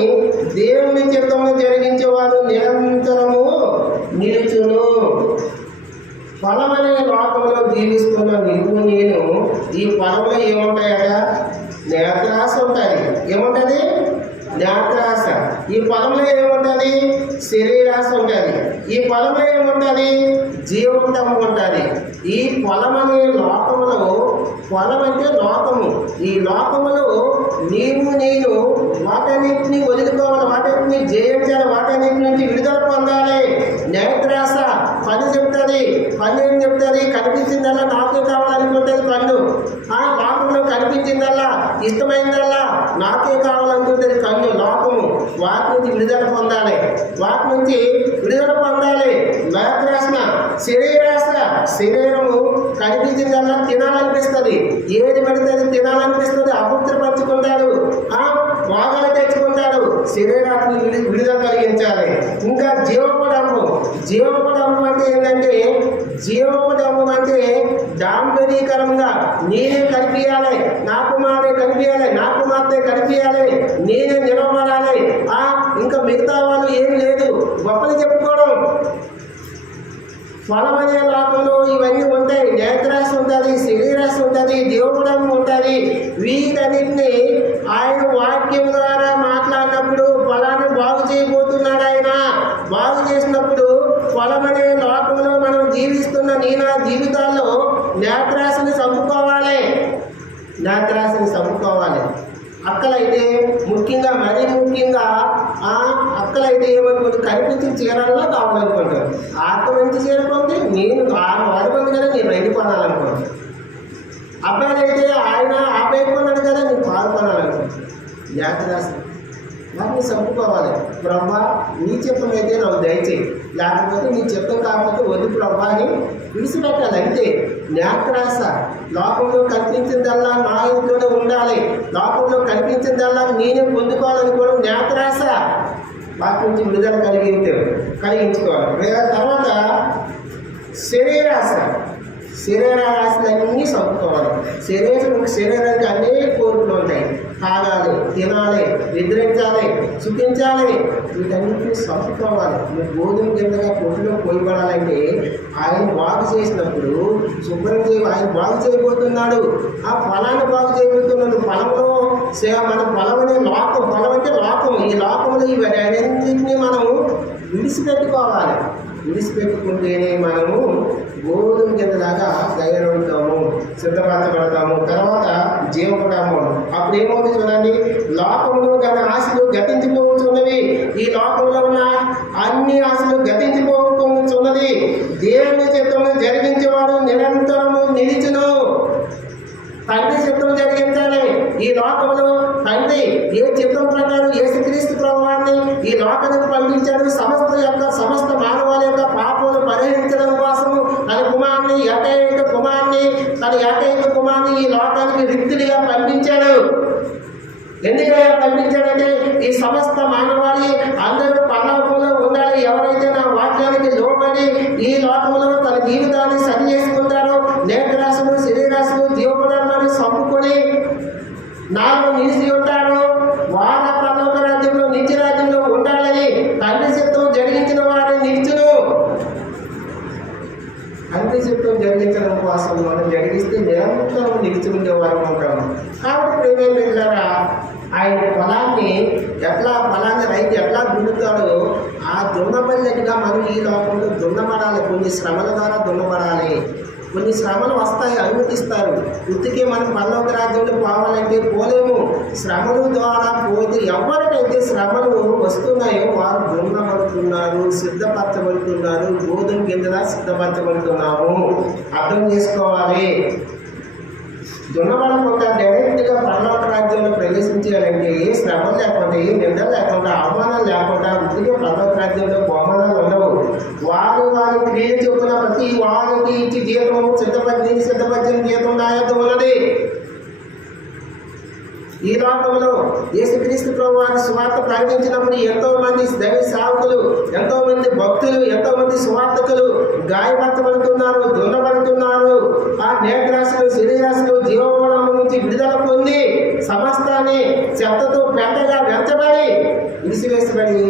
దేవుని చిత్తమును జరిగించేవారు నిరంతరము నిలుచును. పొలమనే లోకంలో జీవిస్తున్న నేను ఈ పొలంలో ఏముంటాయట? నేత్రాశ ఉంటుంది. ఏముంటుంది? నేత్రాశ. ఈ పొలంలో ఏముంటుంది? శరీరాశ ఉంటుంది. ఈ పొలంలో ఏముంటుంది? జీవనం ఉంటుంది. ఈ పొలం అనే లోకములో, పొలం అంటే లోకము, ఈ లోకములో నేను వాటన్నింటినీ వదులుకోవాలి, వాటన్నింటినీ జయించాలి, వాటన్నింటి నుంచి విడుదల పొందాలి. నేత్రాస పని చెప్తుంది, పని ఏం చెప్తుంది? కనిపించిందల్లా నాకే కావాలనుకుంటుంది కన్ను. లోకంలో కనిపించిందల్లా, ఇష్టమైందల్లా నాకే కావాలనుకుంటుంది కన్ను, లోకము. వాటి నుంచి విడుదల పొందాలి, వాటి నుంచి విడుదల పొందాలి. నేత్రాసన శరీరాస, శరీరము కనిపించిందల్లా తినాలనిపిస్తుంది, ఏది పడితే అది తినాలనిపిస్తుంది, అపవిత్రపరుచుకుంటాడు, వాగాలు తెచ్చుకుంటాడు. శరీరాన్ని విడుదల కలిగించాలి. ఇంకా జీవోపడము అంటే ఏంటంటే, జీవోపడము అంటే దాంపరీకరంగా నేనే కనిపించాలి, నా కుమారే కనిపించాలి, నా కుమార్తె కనిపించాలి, నేనే నిలబడాలి. ఇంకా మిగతా వాళ్ళు ఏమి లేదు, గొప్పలు చెప్పుకోవడం. ఫలమనే లోకంలో ఇవన్నీ ఉంటాయి. నేత్రాశ ఉంటుంది, శరీరాశ ఉంటుంది, దేవుడం ఉంటుంది. వీటన్నిటిని ఆయన వాక్యం ద్వారా మాట్లాడినప్పుడు ఫలాన్ని బాగు చేయబోతున్నాడు. ఆయన బాగు చేసినప్పుడు ఫలమనే లోకంలో మనం జీవిస్తున్న నా జీవితాల్లో నేత్రాశని చంపుకోవాలి, నేత్రాశని చంపుకోవాలి. అక్కలైతే ముఖ్యంగా, మరీ ముఖ్యంగా అక్కలైతే ఏమనుకుంటే కనిపించిన చీరల్లో కావాలనుకుంటారు. ఆకు మంచి చీర కొంది, నేను వాడుకుంది కదా, నేను రైతు కొనాలనుకుంటాను. అబ్బాయిలు అయితే ఆయన అబ్బాయి కొన్నాడు కదా, నేను పాలు కొనాలనుకుంటాను. నేత్రాశ వాటిని చంపుకోవాలి. బ్రహ్మ నీ చిత్తం అయితే నాకు దయచేయి, లేకపోతే నీ చిత్తం కాకపోతే వద్దు బ్రహ్మ అని విడిచిపెట్టాలి. అంతే. నేత్రాశ లోకంలో కనిపించిందల్లా నా ఇంట్లోనే ఉండాలి, లోకంలో కనిపించిందల్లా నేనే పొందుకోవాలని కూడా నేత్రాశ. వాటి నుంచి విడుదల కలిగించుకోవాలి. తర్వాత శరీరాశ, శరీరాశలన్నీ చంపుకోవాలి. శరీరానికి అనేక కోరికలు ఉంటాయి. తాగాలి, తినాలి, నిద్రించాలి, సుఖించాలి, వీటన్నింటినీ చంపుకోవాలి. మీరు గోధుమ కిందగా పొట్టులో పోయబడాలంటే ఆయన బాగు చేసినప్పుడు శుభ్రం ఆయన బాగు చేయబోతున్నాడు. ఆ ఫలాన్ని బాగు చేయబోతున్నాడు. ఫలంలో మన ఫలం అనే లోకం, ఫలం అంటే లోకం. ఈ లోకంలో ఇవన్నింటినీ మనం విడిచిపెట్టుకోవాలి. విడిచిపెట్టుకుంటేనే మనము గోధుమ కిందలాగా తయారవుతాము, సిద్ధపరచబడతాము. తర్వాత జీవపడము. అప్పుడు ఏమవుతుంది చూడండి, లోకంలో గల ఆశలు గతించిపోతున్నవి. ఈ లోకంలో ఉన్న అన్ని ఆశలు గతించిపోతున్నది. దేవుని చిత్తము జరిగించేవాడు నిరంతరము నిలిచును. తండ్రి చిత్తం జరిగించాలి. ఈ లోకంలో తండ్రి ఏ చిత్తం ప్రకారం యేసుక్రీస్తు ప్రభువాన్ని ఈ లోకానికి పంపించాడు. సమస్త మానవాల యొక్క పాపములు పరిహరించడం కోసము తన ఏకైక కుమార్ని ఈ లోకానికి రిక్తుడిగా పంపించాడు. ఎందుకని పంపించాడంటే ఈ సమస్త మానవాళి అందరూ పరలోకంలో ఉండాలి. ఎవరైతే నా వాక్యానికి లోబడి ఈ లోకంలో తన జీవితాన్ని సరి చేసుకుంటారో, నేత్రాశను, శరీరాశను, జీవపదార్థాన్ని చంపుకొని నాలో నిలిచి ఉంటారో వాళ్ళ పరలోక రాజ్యంలో, నిత్య రాజ్యంలో ఉండాలని తండ్రి చిత్తం జరిగించిన వారిని నిలిచును. తండ్రి చిత్తం జరిగించడం కోసం మనం జరిగిస్తే నిరంతరం నిలిచి ఉండేవారు ఉంటాము. కాబట్టి ప్రేమ వెళ్ళారా, ఆయన ఫలాన్ని రైతు ఎట్లా దున్నుతాడో ఆ దున్నబడినట్టుగా మనం ఈ లోకంలో దున్నబడాలి. కొన్ని శ్రమల ద్వారా దున్నబడాలి. కొన్ని శ్రమలు వస్తాయి, అనుమతిస్తారు. ఉత్తికే మనం పరలోక రాజ్యంలో పోవాలంటే పోలేము. శ్రమల ద్వారా పోతే ఎవరికైతే శ్రమలు వస్తున్నాయో వారు దున్నబడుతున్నారు, సిద్ధపరచబడుతున్నారు. గోధుమ గింజలా సిద్ధపరచబడుతున్నాము. అర్థం చేసుకోవాలి. దున్నబడకుండా డైరెక్ట్గా పరలోక రాజ్యంలో ప్రవేశించాలంటే ఏ శ్రమలు లేకుండా, ఏ నిందలు లేకుండా, అవమానాలు లేకుండా ఉద్యోగ పరలోక రాజ్యంలో బహుమానాలు ఉండవు. వారి క్రియ చొప్పున ప్రతి వారికి ఇచ్చి జీతం సిద్ధపరిచిన జీతం నా యొద్ద ఉన్నది. ఈ లోకంలో యేసుక్రీస్తు ప్రభువారి సువార్త ప్రకటించినప్పుడు ఎంతో మంది దైవ సేవకులు, ఎంతో మంది భక్తులు, ఎంతో మంది సువార్తకులు గాయపరచబడుతున్నారు, దున్నబడుతున్నారు. ఆ నేత్రాశలు, శరీరాశలు, జీవోపడము నుంచి విడుదల పొంది సమస్తాన్ని చెత్తతో పెద్దగా వెంచబడి విసివేసబడి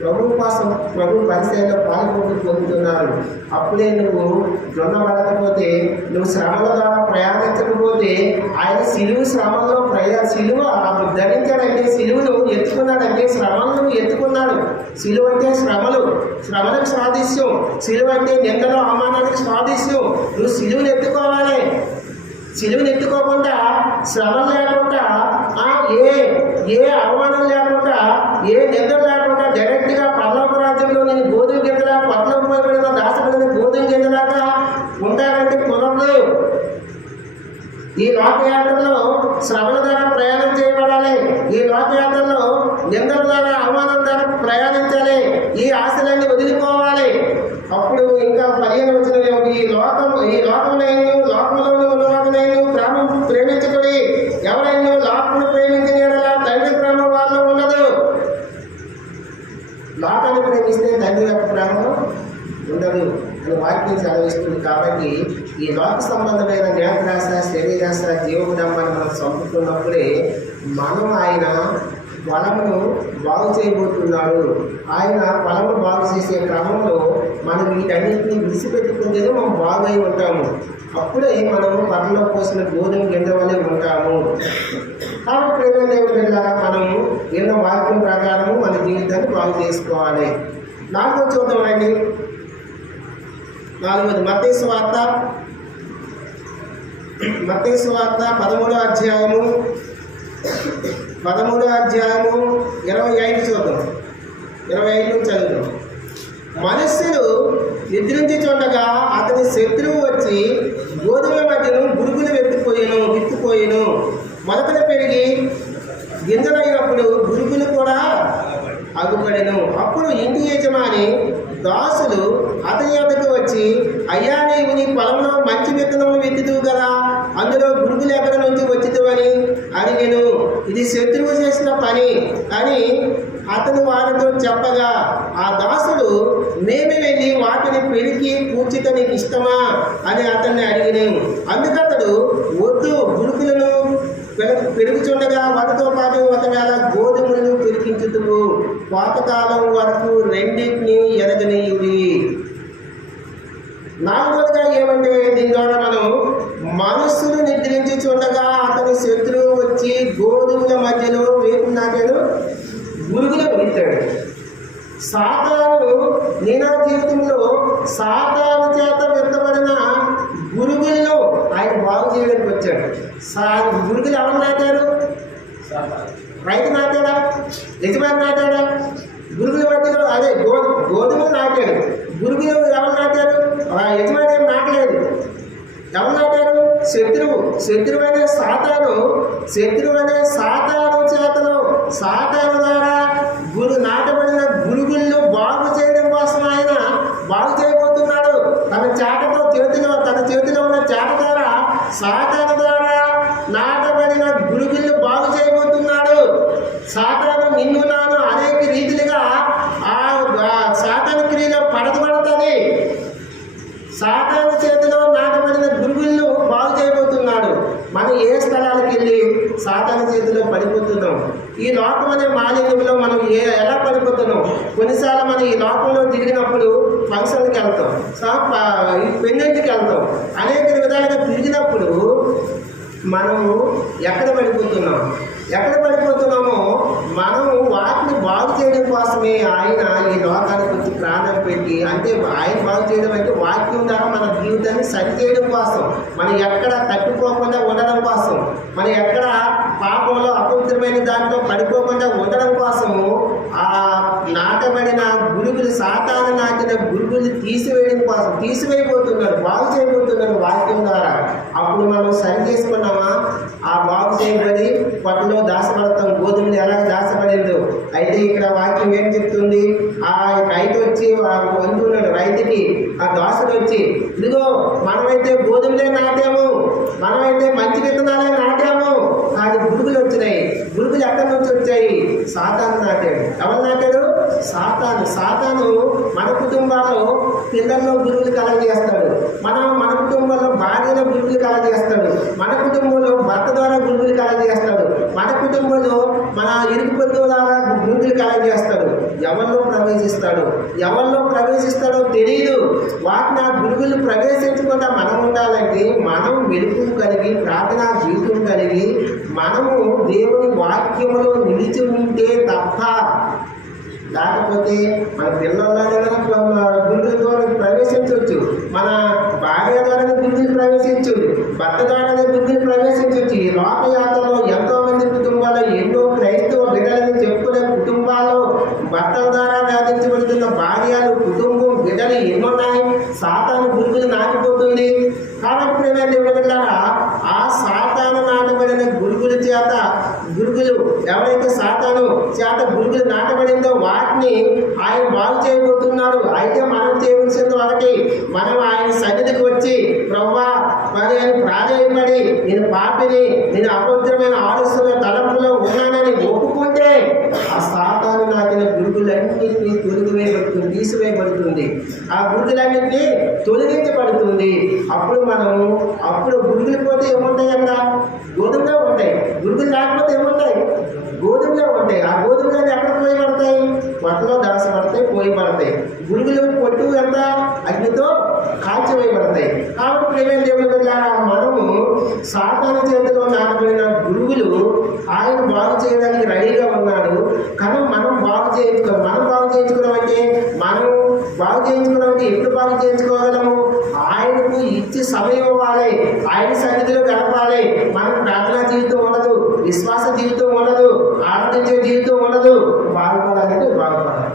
ప్రభు పరిచయంలో పొందుతున్నారు. అప్పుడే నువ్వు దున్నబడకపోతే, నువ్వు శ్రమల ద్వారా ప్రయాణించకపోతే, ఆయన శ్రమల్లో సిలువ ధరించాడంటే, సిలువను ఎత్తుకున్నాడంటే శ్రమలను ఎత్తుకున్నాడు. సిలువ అంటే శ్రమలకు సాదృశ్యం. సిలువ అంటే నిందలో అవమానానికి సాదృశ్యం. నువ్వు సిలువను ఎత్తుకోవాలి. సిలువను ఎత్తుకోకుండా, శ్రమలు లేకుండా, ఏ అవమానం లేకుండా, ఏ నిద్ర లేకుండా డైరెక్ట్గా పరలోక రాజ్యంలో నేను గోధుమ గింజలా పట్లం పోయబడిన దాసపడిన గోధుమ గింజలాగా ఉంటారంటే కుదరదు. ఈ లోకయాత్రలో శ్రమల ద్వారా ప్రయాణం చేయబడాలి. ఈ లోకయాత్రలో నిందల ద్వారా, అవమానం ద్వారా ప్రయాణించాలి. ఈ ఆశలన్నీ వదిలిపోవాలి. అప్పుడు ఇంకా 15 వచనం, ఈ లోకంలోని ఉన్నవాడినైనా ప్రేమించుకుని ఎవరైనా లోకమును ప్రేమించిన యెడల తండ్రి ప్రేమ వాళ్ళలో ఉండదు. లోకాన్ని ప్రేమిస్తే తండ్రి యొక్క ప్రేమ ఉండదు అని వాక్యం సెలవిస్తుంది. కాబట్టి ఈ లోక సంబంధమైన నేత్రాశ, శరీరాశ, జీవగుణాన్ని మనం చంపుతున్నప్పుడే మనం ఆయన పొలమును బాగు చేయబోతున్నాడు. ఆయన పొలమును బాగు చేసే క్రమంలో మనం వీటన్నింటినీ విడిచిపెట్టుకుంటేనే మనం బాగై ఉంటాము. అప్పుడే మనము పట్టలో పోసిన గోధుమ గింజ వల్లే ఉంటాము. కాబట్టి దేవుడి బిడ్డలారా, మనము ఎన్నో వాక్యం ప్రకారము మన జీవితాన్ని బాగు చేసుకోవాలి. 4వ చూద్దాం రండి. 4వది మత్తయి సువార్త 13వ అధ్యాయము 25 చూద్దాం. 25 నుంచి చదువుతాం. మనుష్యుడు నిద్రించి చూడగా అతని శత్రువు వచ్చి గోధుమల మధ్యను గురుగులు విత్తుపోయిను. మొలకలు పెరిగి గింజలైనప్పుడు గురుగులు కూడా అగుపడెను. అప్పుడు ఇంటి యజమాని దాసులు అతని యొద్దకు వచ్చి, అయ్యా, నీవు నీ పొలంలో మంచి విత్తనములు విత్తుతువు కదా, అందులో గురుగులు ఎక్కడ నుంచి వచ్చితువని అడిగెను. ఇది శత్రువు చేసిన పని అని అతను వారితో చెప్పగా, ఆ దాసుడు, మేము వెళ్ళి వాటిని పెరిగి కూర్చుట నీకు ఇష్టమా అని అతన్ని అడిగినాము. అందుకతడు, వద్దు, గురుగులను పెరుగుచుండగా వాటితో పాటు ఒకవేళ గోధుమలను పెరిగించుతువు, కోతకాలం వరకు రెండింటినీ ఎరగనీయుడి. 4వదిగా ఏమంటే, దీని ద్వారా మనం మనస్సును నిద్రించి చూడగా అతని శత్రువు వచ్చి గోధుమల మధ్యలో వేపు నాటాడు, గురుగులు విత్తాడు. సాతాను నా జీవితంలో సాతాను చేత విత్తబడిన గురుగులను ఆయన బాగు చేయడానికి వచ్చాడు. గురుగులు ఎవరు నాటారు? రైతు నాటాడా? యజమాని నాటాడా? గురుగుల మధ్యలో అదే గోధుమలు నాటాడు. గురుగులు ఎవరు నాటారు? యజమాని ఏం నాటలేదు. ఎవరు నాటారు? శత్రువు అనే సాతాను చేతలో సాతాను ద్వారా నాటబడిన గురుగులను బాగు చేయడం కోసం ఆయన బాగు చేయబోతున్నాడు. తన చేతిలో ఉన్న చాట ద్వారా, సాతాను ద్వారా నాటబడిన గురుగులను బాగు చేయబోతున్నాడు. సాతాను నిన్ను నాను అనేక రీతిలుగా ఆ సాతాను క్రియలో పడతబడుతుంది. సాతాను చేతిలో నాటబడిన గురుగులను బాగు చేయబోతున్నాడు. మనం ఏ స్థలాలకు వెళ్ళి సాతాను చేతిలో పడిపోతున్నాం? ఈ లోకం అనే మాలిన్యంలో మనం ఎలా పడిపోతున్నాం? కొన్నిసార్లు మనం ఈ లోకంలో తిరిగినప్పుడు ఫంక్షన్కి వెళ్తాం, పెళ్ళింటికి వెళ్తాం, అనేక విధాలుగా తిరిగినప్పుడు మనము ఎక్కడ పడిపోతున్నామో మనము వాటిని బాగు చేయడం కోసమే ఆయన ఈ లోకానికి వచ్చి ప్రాణం పెట్టి, అంటే ఆయన బాగు చేయడం అంటే వాక్యం ద్వారా మన జీవితాన్ని సరి చేయడం కోసం, మనం ఎక్కడ తప్పిపోకుండా ఉండడం కోసం, మనం ఎక్కడ పాపంలో అపవిత్రమైన దాంట్లో పడిపోకుండా ఉండడం కోసము ఆ నాటబడిన గురుగులు, సాతాను నాటిన గురుగులు తీసివేయబోతున్నారు, బాగు చేయబోతున్నారు వాక్యం ద్వారా. అప్పుడు మనం సరి చేసుకున్నామా? ఆ బాగు చేయబడి పట్టులో దాచబడతాం. గోధుమలు ఎలా దాచబడిందో. అయితే ఇక్కడ వాక్యం ఏం చెప్తుంది? ఆ రైతు వచ్చి పొందున్నాడు. రైతుకి ఆ దాసుడు వచ్చి, ఇదిగో మనమైతే గోధుమలే నాటాము, మనమైతే మంచి విత్తనాలే నాటాము, కానీ గురుగులు వచ్చినాయి. గురుగులు ఎక్కడి నుంచి వచ్చాయి? సాతాను నాటాడు. ఎవరు నాటాడు? సాతాను మన కుటుంబాల్లో పిల్లల్లో గురుగులు కలగజేస్తాడు. మన కుటుంబంలో భార్యలో గురుగులు కలగజేస్తాడు. మన కుటుంబంలో భర్త ద్వారా గురుగులు కలగజేస్తాడు. మన కుటుంబంలో మన ఇరుగు పొరుగు ద్వారా గురుగులు కలగజేస్తాడు. ఎవరిలో ప్రవేశిస్తాడో తెలియదు. వాటిని ఆ గురుగులు ప్రవేశించకుండా మనం ఉండాలంటే మనం వెలుగు కలిగి, ప్రార్థనా జీవితం కలిగి, మనము దేవుని వాక్యములో నిలిచి ఉంటే తప్ప, లేకపోతే మన పిల్లలైనా గుండెల ద్వారా ప్రవేశించవచ్చు, మన భార్య ద్వారా గుండెలు ప్రవేశించు, భర్త ద్వారా గుండెలు నాటిపోతుంది. కాబట్టి ప్రేమ దేవుని బిడ్డలారా, ఆ సాతాను నాటబడిన గురుగుల చేత, గురుగులు ఎవరైతే సాతాను చేత గురుగులు నాటబడిందో వాటిని ఆయన బాగు చేయబోతున్నాడు. అయితే మనం చేయవలసింది ఒకటి, మనం ఆయన సన్నిధికి వచ్చి ప్రభువా మరి ఆయన ప్రాధాన్యపడి నేను పాపిని, నేను అపవిత్రమైన ఆలోచన తలంపులో ఉన్నానని ఒప్పుకుంటే ఆ సాతాను నాటిన గురుగులన్నింటినీ తొలగివేయబడుతుంది, తీసివేయబడుతుంది. ఆ గురుగులన్నింటినీ తొలగించబడుతుంది. అప్పుడు గురుగులు పోతే ఏముంటాయి? అక్కడ గోధుమలో ఉంటాయి. గురుగులు లేకపోతే ఏముంటాయి? గోధుమలో ఉంటాయి. ఆ గోధుమలు ఎక్కడ పోయి పడతాయి? పొట్టలో దాసపడతాయి, పోయి పడతాయి. గురుగులు పొట్టు ఎంత అగ్నితో కాల్చివేయబడతాయి. కాబట్టి ప్రేమ దేవుని బిడ్డలారా, మనము సాతాను చేతిలో నాటబడిన గురుగులు ఆయన బాగు చేయడానికి రెడీగా ఉన్నాడు. కానీ మనం బాగు చేయించుకోవాలి. మనం బాగు చేయించుకోవడం అంటే ఎప్పుడు బాగు చేయించుకోగలము? ఆయనకు ఇచ్చి సమయం ఇవ్వాలి, ఆయన సన్నిధిలో గడపాలి. మనకు ప్రార్థనా జీవితం ఉండదు, విశ్వాస జీవితం ఉండదు, ఆనందించే జీవితం ఉండదు. బాగుపడాలంటే బాగుపడాలి.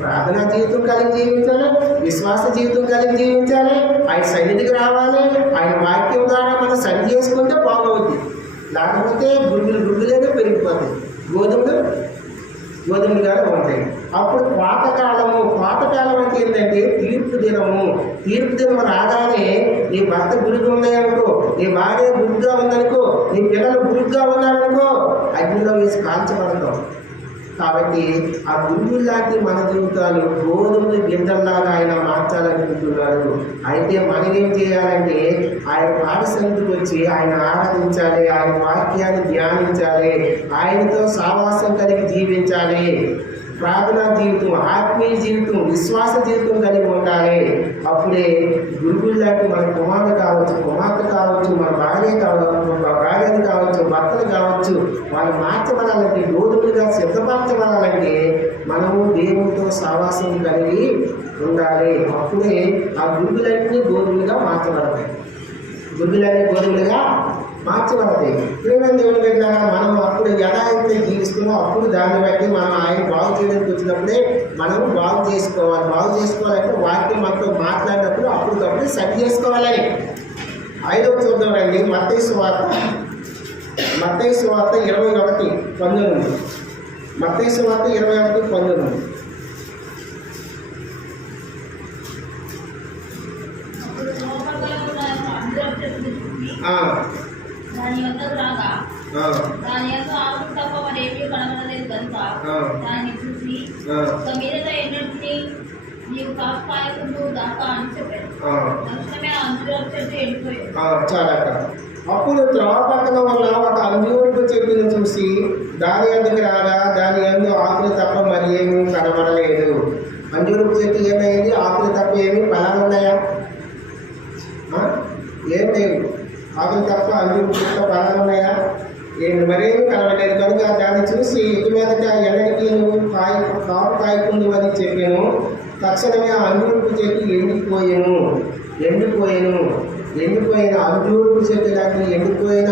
ప్రార్థనా జీవితం కలిగి జీవించాలి, విశ్వాస జీవితం కలిగి జీవించాలి, ఆయన సన్నిధికి రావాలి. ఆయన వాక్యం ద్వారా మనం సరి చేసుకుంటే బాగవుద్ది. లేకపోతే గురుగులేదో పెరిగిపోతాయి, గోధుమలుగా ఉంటాయి. అప్పుడు పాతకాలం అంటే ఏంటంటే తీర్పు దినం రాగానే నీ భర్త గురుగు ఉన్నాయనుకో, నీ భార్య గురుగ్గా ఉందనుకో, నీ పిల్లలు గురుగ్గా ఉన్నారనుకో, అగ్నిలో వేసి కాల్చబడతాం. కాబట్టి ఆ గురువు లాంటి మన జీవితాలు గోధుమలు గింజల్లాగా ఆయన మార్చాలనుకుంటున్నాడు. అయితే మనం ఏం చేయాలంటే ఆయన పాఠశాలకు వచ్చి ఆయన ఆరాధించాలి, ఆయన వాక్యాన్ని ధ్యానించాలి, ఆయనతో సావాసం కలిగి జీవించాలి. ప్రార్థనా జీవితం, ఆత్మీయ జీవితం, విశ్వాస జీవితం కలిగి ఉండాలి. అప్పుడే గురువులు లాంటి మన కుమార్తె కావచ్చు, మన భార్యని కావచ్చు, భర్తలు కావచ్చు, వాళ్ళు మార్చబడాలంటే, గోధుమలుగా సిద్ధపరచబడాలంటే మనము దేవునితో సావాసం కలిగి ఉండాలి. అప్పుడే ఆ గురువులన్నీ గోధుమలుగా మార్చబడతాయి. ప్రేమ దేవుని బిడ్డ, మనం అప్పుడు ఎలా అయితే జీవిస్తున్నామో అప్పుడు దాన్ని బట్టి మనం ఆయన బాగు చేయడానికి వచ్చినప్పుడే మనం బాగు చేసుకోవాలంటే వాక్యం మనతో మాట్లాడినప్పుడు అప్పుడు సరి చేసుకోవాలని. 5వ చూద్దాం రండి. మత్తయి సువార్త 21:19. మత్తయి సువార్త 21:19. దాని యొద్దకు రాగా దాని యొక్క ఆకులు తప్ప మరేమీ కనబడలేదు కనుక దాన్ని చూసి ఒక మీదట ఎన్నటిని నీవు కాపాయకుంటూ దాకా అని చెప్పారు. తక్షణమే అంజూరపు చెట్టు ఎండిపోయింది. అప్పుడు త్రోవ పక్కన ఉన్న ఒక అంజూరపు చెట్టును చూసి దాని ఎందుకు రాగా దాని ఎందు ఆకులు తప్ప మరి ఏమీ కనబడలేదు. అంజూరపు చెట్టు ఏమైంది? ఆకులు తప్ప ఏమి ఫలాలు ఉన్నాయా? ఏం లేవు. ఆకులు తప్ప అంజూరపు చెట్టు ఫలాలు ఉన్నాయా? మరేమీ కనబడలేదు. కనుక దాన్ని చూసి ఇటు మీదట ఎన్నటికీ నువ్వు కాపు కాయకుందు అని చెప్పాను. తక్షణమే ఆ అంజూరపు చెట్టు ఎండిపోయిన అంజూరపు చెట్టు లాంటి ఎండిపోయిన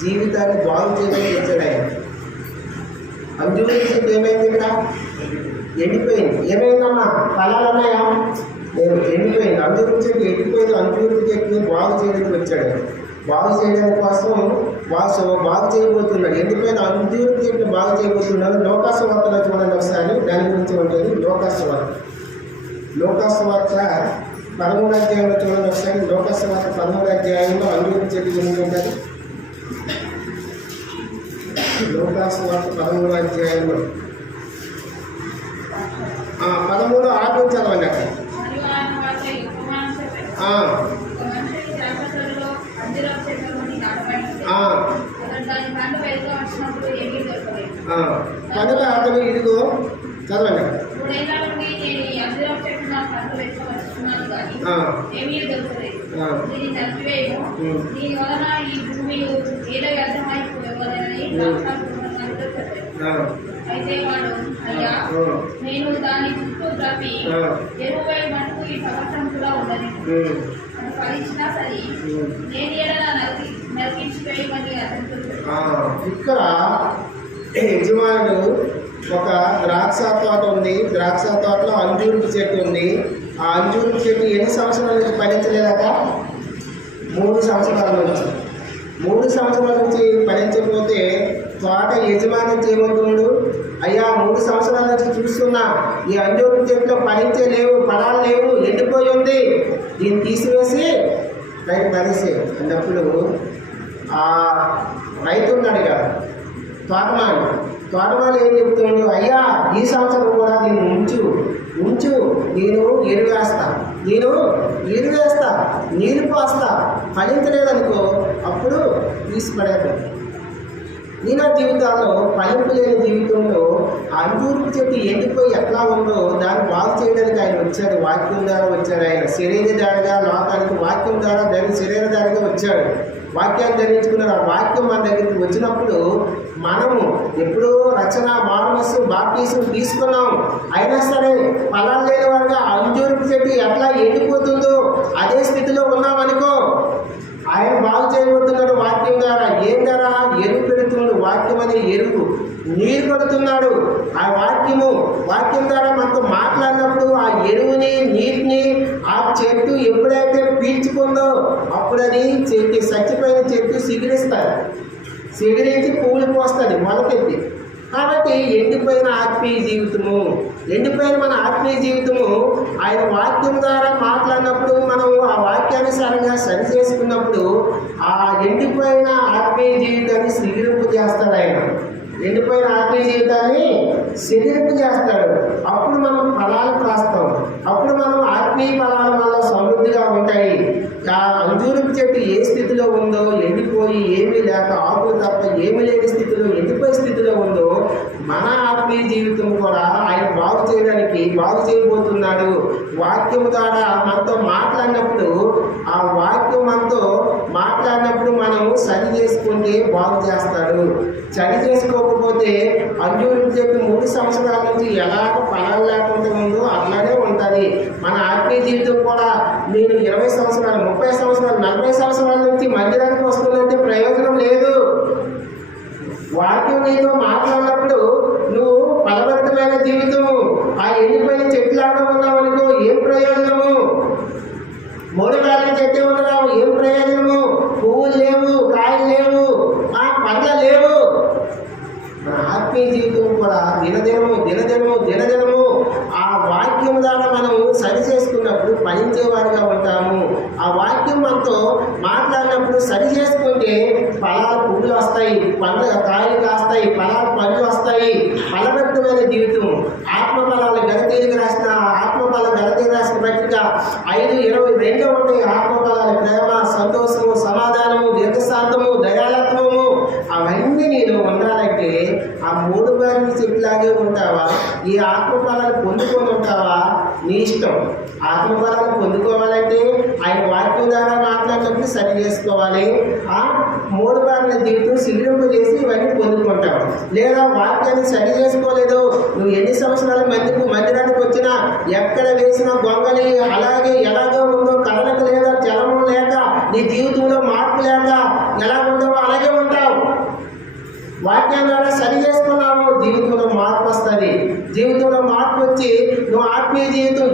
జీవితాన్ని బాగు చేయడానికి వచ్చాడు ఆయన. అంజూరపు చెట్టు ఏమైంది? ఇక్కడ ఎండిపోయింది. ఏమైందమ్మా? ఫలాలు ఉన్నాయా? ఎండిపోయింది. అంజూరపు చెట్టు ఎండిపోయింది. అంజూరపు చెట్టుని బాగు చేయడానికి వచ్చాడు. బాగు చేయడానికి కోసం బాగు చేయబోతున్నాడు. ఎండిపోయిన అంజూరపు చెట్టుని బాగు చేయబోతున్నాడు. లోకాసు వార్తలో చూడండి ఒకసారి, దాని గురించి ఉంటుంది. లోకాసు వార్త 13వ అధ్యాయంలో చూడండి ఒకసారి. లోకాసు వార్త 13వ అధ్యాయంలో అంజూరపు చెట్టు గురించి ఉంటుంది. లోకాసు వార్త 13వ అధ్యాయంలో 13:6 చదవండి అక్కడ. కనుక అతను ఇదిగో చదవండి. అయితే వాడు, అయ్యా నేను దాని చుట్టూ త్రవ్వి ఎరువై మటుకు ఈ సంవత్సరం కూడా ఉండదు, ఫలించినా సరే నేను ఎలా నరికించిపోయమని అతను. ఇక్కడ యజమానుడు ఒక ద్రాక్ష తోట ఉంది. ద్రాక్ష తోటలో అంజూరపు చెట్టు ఉంది. ఆ అంజూరు చెట్టు ఎన్ని సంవత్సరాల నుంచి ఫలించలేదట? 3 సంవత్సరాల నుంచి. 3 సంవత్సరాల నుంచి ఫలించకపోతే తోట యజమాని ఏమవుతున్నాడు? అయ్యా 3 సంవత్సరాల నుంచి చూస్తున్నా ఈ అంజూరు చెట్లు ఫలించే లేవు, ఫలాలు లేవు, ఎండిపోయి ఉంది, దీన్ని తీసివేసి రైతు పడేసే అన్నప్పుడు ఆ రైతు ఉన్నాడు కదా తోటమాలి ఏం చెప్తున్నాడు? అయ్యా ఈ సంవత్సరం కూడా నేను ఉంచు, నేను ఎరువేస్తా, నీరు పోస్తా, ఫలించలేదనుకో అప్పుడు తీసిపడేది. ఈయన జీవితాల్లో ఫలింపు లేని జీవితంలో అంజూరు చెట్టు ఎండిపోయి ఎట్లా ఉందో దాన్ని బాగు చేయడానికి ఆయన వచ్చాడు. వాక్యం ద్వారా వచ్చాడు. ఆయన శరీరధారిగా లోకానికి వాక్యం ద్వారా శరీరధారిగా వచ్చాడు. వాక్యాన్ని ధరించుకున్నారు. ఆ వాక్యం మన దగ్గరికి వచ్చినప్పుడు మనము ఎప్పుడో రచన మానసు బాప్తీసం తీసుకున్నాం. అయినా సరే ఫలాలు లేని వాడుగా అంజూరు చెట్టు ఎట్లా ఎండిపోతుందో అదే స్థితిలో ఉన్నామనుకో, ఆయన బాగు చేయబోతున్నాడు వాక్యం ద్వారా. ఏం ద్వారా? ఎరువు పెడుతున్నాడు. వాక్యం అనే ఎరువు నీరు పెడుతున్నాడు. ఆ వాక్యం ద్వారా మనతో మాట్లాడినప్పుడు ఆ ఎరువుని నీటిని ఆ చెట్టు ఎప్పుడైతే పీల్చుకుందో అప్పుడు అది చచ్చిపోయిన చెట్టు సిగిరించి పువ్వులు పోస్తుంది మొలకెత్తి. కాబట్టి ఎండిపోయిన మన ఆత్మీయ జీవితము ఆయన వాక్యం ద్వారా మాట్లాడినప్పుడు మనం ఆ వాక్యానుసారంగా సరి చేసుకున్నప్పుడు ఆ ఎండిపోయిన ఆత్మీయ జీవితాన్ని సిగిరింపు చేస్తాడు. ఆయన ఎండిపోయిన ఆత్మీయ జీవితాన్ని సిగిరింపు చేస్తాడు. అప్పుడు మనం ఫలాలు కాస్తాం. అప్పుడు మనం ఆత్మీయ ఫలాల వల్ల సమృద్ధిగా ఉంటాయి. ఆ అంజూరపు చెట్టు ఏ స్థితిలో ఉందో, ఎండిపోయి ఏమీ లేక ఆకులు తప్ప ఏమీ లేని స్థితిలో, ఎండిపోయే స్థితిలో ఉందో మన ఆత్మీయ జీవితం కూడా ఆయన బాగు చేయబోతున్నాడు. వాక్యం ద్వారా మనతో మాట్లాడినప్పుడు ఆ వాక్యం మనతో మాట్లాడినప్పుడు మనం సరి చేసుకుంటే బాగు చేస్తాడు. సరి చేసుకోకపోతే అంజూరపు చెట్టు 3 సంవత్సరాల నుంచి ఎలాగ ఫలాలు లేకుండా ఉందో అట్లానే ఉంటుంది. మన ఆత్మీయ జీవితం కూడా నేను 20 సంవత్సరాలు, 30 సంవత్సరాలు, 40 సంవత్సరాల నుంచి మందిరానికి వస్తుందంటే ప్రయోజనం లేదు. వాక్యం నీతో మాట్లాడినప్పుడు నువ్వు ఫలవంతమైన జీవితము ఆ ఎండిపోయిన చెట్లాగా ఉన్నావనుకో ఏం ప్రయోజనము? 3 కాళ్ళ చెట్టే ఉన్నావు, ఏం ప్రయోజనము? పువ్వులు లేవు, కాయలు లేవు, పండ్లు లేవు. మన ఆత్మీయ జీవితం కూడా దినదినము ఆ వాక్యం ద్వారా మనం సరి చేసుకున్నప్పుడు ఫలించేవాడిగా ఉంటాము. ఆ వాక్యం మనతో మాట్లాడినప్పుడు సరి చేసుకుంటే ఫలాలు పువ్వులు వస్తాయి, కాయలు కాస్తాయి, పళ్ళు వస్తాయి. ఫలవంతమైన జీవితం. గలతీయులకు రాసిన పత్రిక 5:22 ఉంటాయి. ఆత్మఫలాలు ప్రేమ, సంతోషము, సమాధానము, దీర్ఘశాంతము, దయాలత్వము అవన్నీ నేను ఉండాలంటే ఆ 3 బారిన చెట్లాగే ఉంటావా? ఈ ఆత్మఫలాలు పొందుకొని ఉంటావా? నీ ఇష్టం. ఆత్మఫలాలు పొందుకోవాలంటే ఆయన వాక్యం ద్వారా మాట్లాడినప్పుడు సరి చేసుకోవాలి. ఆ 3 బారిన జీవితం సిగ్గింపు చేసి ఇవన్నీ పొందుకుంటావు. లేదా వాక్యాన్ని సరి చేసుకోలేదు, నువ్వు ఎన్ని సంవత్సరాల మందిరానికి వచ్చినా ఎక్కడ వేసిన గొంగలి అలాగే ఎలాగో ఉందో, కదలకు లేదా జలము లేక నీ జీవితంలో మార్పు లేక ఎలా ఉండవో అలాగే ఉంటావు. వాక్యం ద్వారా సరి చేసుకున్నావు, జీవితంలో మార్పు వస్తుంది. జీవితంలో మార్పు వచ్చి నువ్వు ఆత్మీయ జీవితం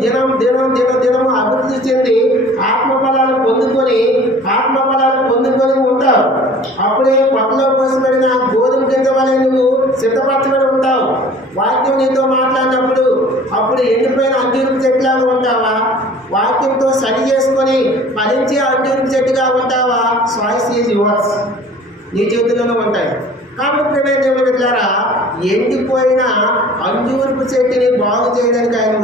దినము అభివృద్ధి చెంది ఆత్మఫలాలు పొందుకొని ఉంటావు. అప్పుడే పొట్టలో పోసబడిన గోధుమ గింజ వలె నువ్వు సిద్ధపరచబడి ఉంటావు. వాక్యం నీతో మాట్లాడినప్పుడు అప్పుడు ఎండిపోయిన అంజూరపు చెట్టులాగా ఉంటావా? వాక్యంతో సరి చేసుకొని ఫలించే అంజూరపు చెట్టుగా ఉంటావా? Choice is yours. నీ చేతుల్లోనే ఉంటాయి. కాబట్టి దేవుని బిడ్డలారా, ఎండిపోయిన అంజూరపు చెట్టుని బాగు చేయడానికి ఆయన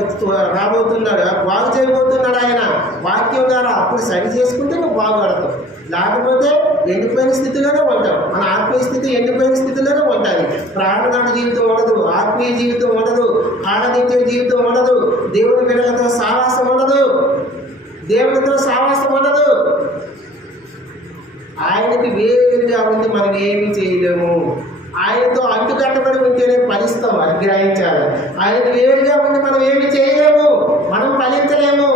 రాబోతున్నాడు, బాగు చేయబోతున్నాడు ఆయన వాక్యం ద్వారా. అప్పుడు సరి చేసుకుంటే నువ్వు బాగుపడతావు. లేకపోతే ఎండిపోయిన స్థితిలోనే ఉంటావు. మన ఆత్మీయ స్థితి ఎండిపోయిన స్థితిలోనే ఉంటుంది. ప్రాణదాన జీవితం ఉండదు, ఆత్మీయ జీవితం ఉండదు, ఆనందించే జీవితం ఉండదు, దేవుని బిడ్డలతో సావాసం ఉండదు, దేవునితో సావాసం ఉండదు. ఆయనకి వేరుగా ఉండి మనం ఏమీ చేయలేము. ఆయనతో అంటుకట్టబడి ఉంటేనే ఫలిస్తాం, అది గ్రహించాలి. ఆయనకు వేరుగా ఉండి మనం ఏమి చేయలేము, మనం ఫలించలేము.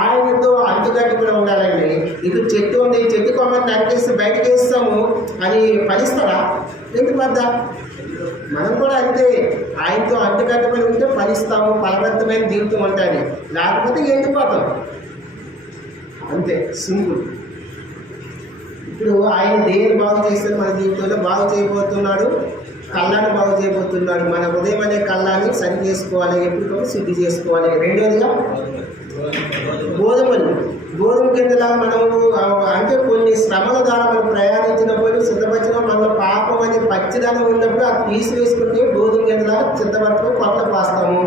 ఆయనతో అంటుకట్టుబడి ఉండాలండి. ఇది చెట్టు ఉంది, చెట్టు కొమ్మని నరికేసి బయటకు వేస్తాము, అది ఫలిస్తారా? ఎందుకు వద్దా? మనం కూడా అంతే. ఆయనతో అంటుకట్టబడి ఉంటే ఫలిస్తాము, ఫలవంతమైన జీవితం ఉంటుంది, లేకపోతే ఎండిపోతాం. అంతే, సింపుల్. ఇప్పుడు ఆయన దేని బాగు చేస్తే మన జీవితంలో బాగు చేయబోతున్నాడు, కళ్ళాన్ని బాగు చేయబోతున్నాడు. మన ఉదయం అనే కళ్ళాన్ని సరి చేసుకోవాలి, ఎప్పుడు శుద్ధి చేసుకోవాలి. రెండోదిగా గోధుమ కిందలా మనము అంటే కొన్ని శ్రమల ద్వారా మనం ప్రయాణించినప్పుడు సిద్ధపరిచిన మన పాపం అనే పచ్చిదనం ఉన్నప్పుడు అది తీసివేసుకుంటే గోధుమ కిందలా సిద్ధపడిపోయి కొట్ల పాస్తాము.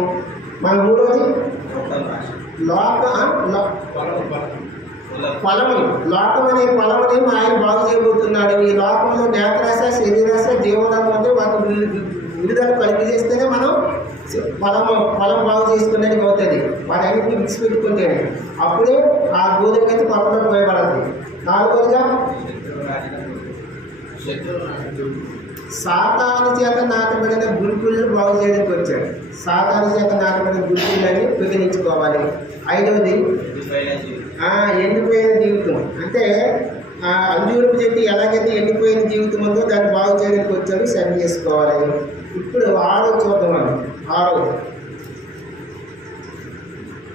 మన మూడోది ఫలము. లోకం అనే ఫలముని ఆయన బాగు చేయబోతున్నాడు. ఈ లోకంలో నేత్రాశ, శరీరాశ, జీవనం అంటే వాటి విడుదల కలిగి చేస్తేనే మనం ఫలం బాగు చేసుకునేది అవుతుంది. వాటన్నిటిని విడిచిపెట్టుకుంటే అప్పుడే ఆ గోధుమ అయితే పక్కన పోయబడద్ది. నాలుగోదిగా సాతాను చేత నాటబడిన గురుకులను బాగు చేయడానికి వచ్చాడు. సాతాను చేత నాటబడిన గురుకులని పిగనించుకోవాలి. ఐదవది ఎండిపోయిన జీవితం. అంటే అంజూరపు చెట్టు ఎలాగైతే ఎండిపోయిన జీవితం ఉందో దాన్ని బాగు చేయడానికి వచ్చాడు, సరి చేసుకోవాలి. ఇప్పుడు చూద్దాం.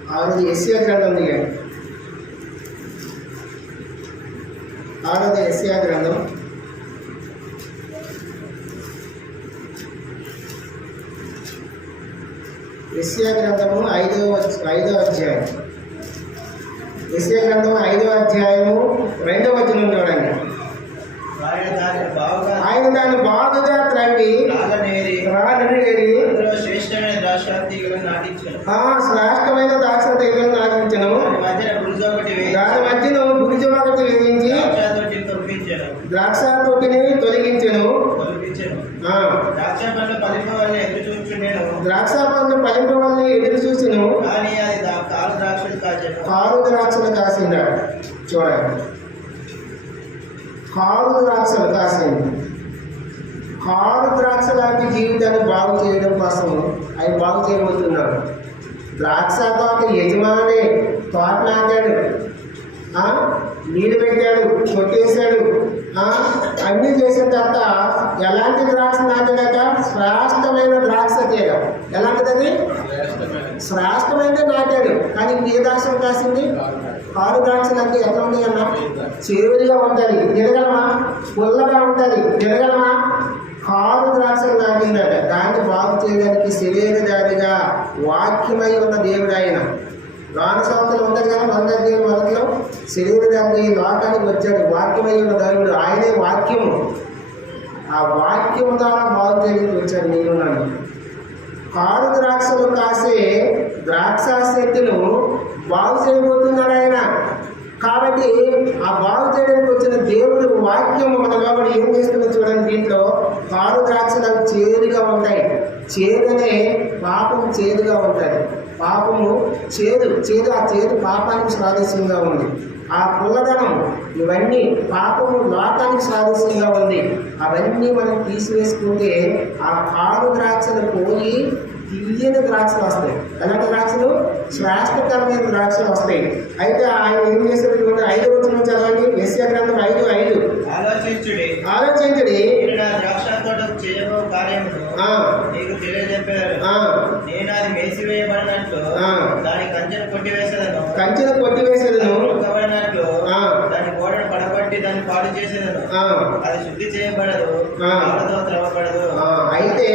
ఆరోది యెషయా గ్రంథం దిగండి. యెషయా గ్రంథం 5వ అధ్యాయం. యెషయా గ్రంథం 5వ అధ్యాయము 2వ వచనం చూడండి. ఆయన దాన్ని బాగుగా త్రవ్వి శ్రేష్టమైన ద్రాక్ష తీగలను నాటించను. దాని మధ్యన బురుజు ఒకటి వేయించి ద్రాక్ష తొట్టిని తొలగించెను. ద్రాక్ష పండ్లు ఫలింపవల్ని ఎదురు చూసిను, కారు ద్రాక్షలు కాసిందాడు. చూడండి, కారు ద్రాక్షలు కాసింది. కారు ద్రాక్ష లాంటి జీవితాన్ని బాగు చేయడం కోసం ఆయన బాగు చేయబోతున్నాడు. ద్రాక్ష తోట యజమాని తోట నాటాడు, నీళ్ళు పెట్టాడు, కొట్టేశాడు, అన్నీ చేసిన తర్వాత ఎలాంటి ద్రాక్ష నాటాక శ్రేష్టమైన ద్రాక్ష తీగ. ఎలాంటిది? శ్రేష్టమైనది నాటాడు. కానీ ఏ ద్రాక్ష కాసింది? కారు ద్రాక్షలు అంటే ఎట్లా ఉన్నాయి అన్న? చేదుగా ఉంటుంది, తిరగలమా? పుల్లగా ఉంటుంది, తిరగలమా? కారు ద్రాక్షలు నాటిందట. దాన్ని బాగు చేయడానికి శరీరధారిగా వాక్యమై ఉన్న దేవుడు ఆయన. రానసంవత్సరం ఉంటుంది కదా, 100 మొదట్లో శరీరధారి లోకానికి వచ్చాడు. వాక్యమై ఉన్న దేవుడు ఆయనే వాక్యము. ఆ వాక్యం ద్వారా బాగు చేయడానికి వచ్చాడు. నేను నన్ను కారు ద్రాక్షలు కాసే ద్రాక్ష చెట్టును బాగు చేయబోతున్నాడు ఆయన. కాబట్టి ఆ బాగు చేయడానికి వచ్చిన దేవుడు వాక్యము మన కాబట్టి ఏం చేస్తుందో చూడండి. దీంట్లో కారు ద్రాక్షలు చేదుగా ఉంటాయి. చేదనే పాపం చేదుగా ఉంటుంది. పాపము చేదు. ఆ చేదు పాపానికి సాదృశ్యంగా ఉంది. ఆ పుల్లదనం ఇవన్నీ పాపము లోకానికి సాదృశ్యంగా ఉంది. అవన్నీ మనం తీసివేసుకుంటే ఆ కారు ద్రాక్షలు పోయి తీయని ద్రాక్షలు వస్తాయి. ఎలాంటి ద్రాక్షలు? శ్రేష్టకరమైన ద్రాక్షలు వస్తాయి. అయితే ఆయన ఏం చేశాడు? 5వ వచనం చదవండి. యెషయా గ్రంథం 5:5. ఆలోచించుడి కంచెను కొట్టివేసేదను, దాని గోడను పడబట్టి దాన్ని పాడు చేసేదను, అది శుద్ధి చేయబడదు, అయితే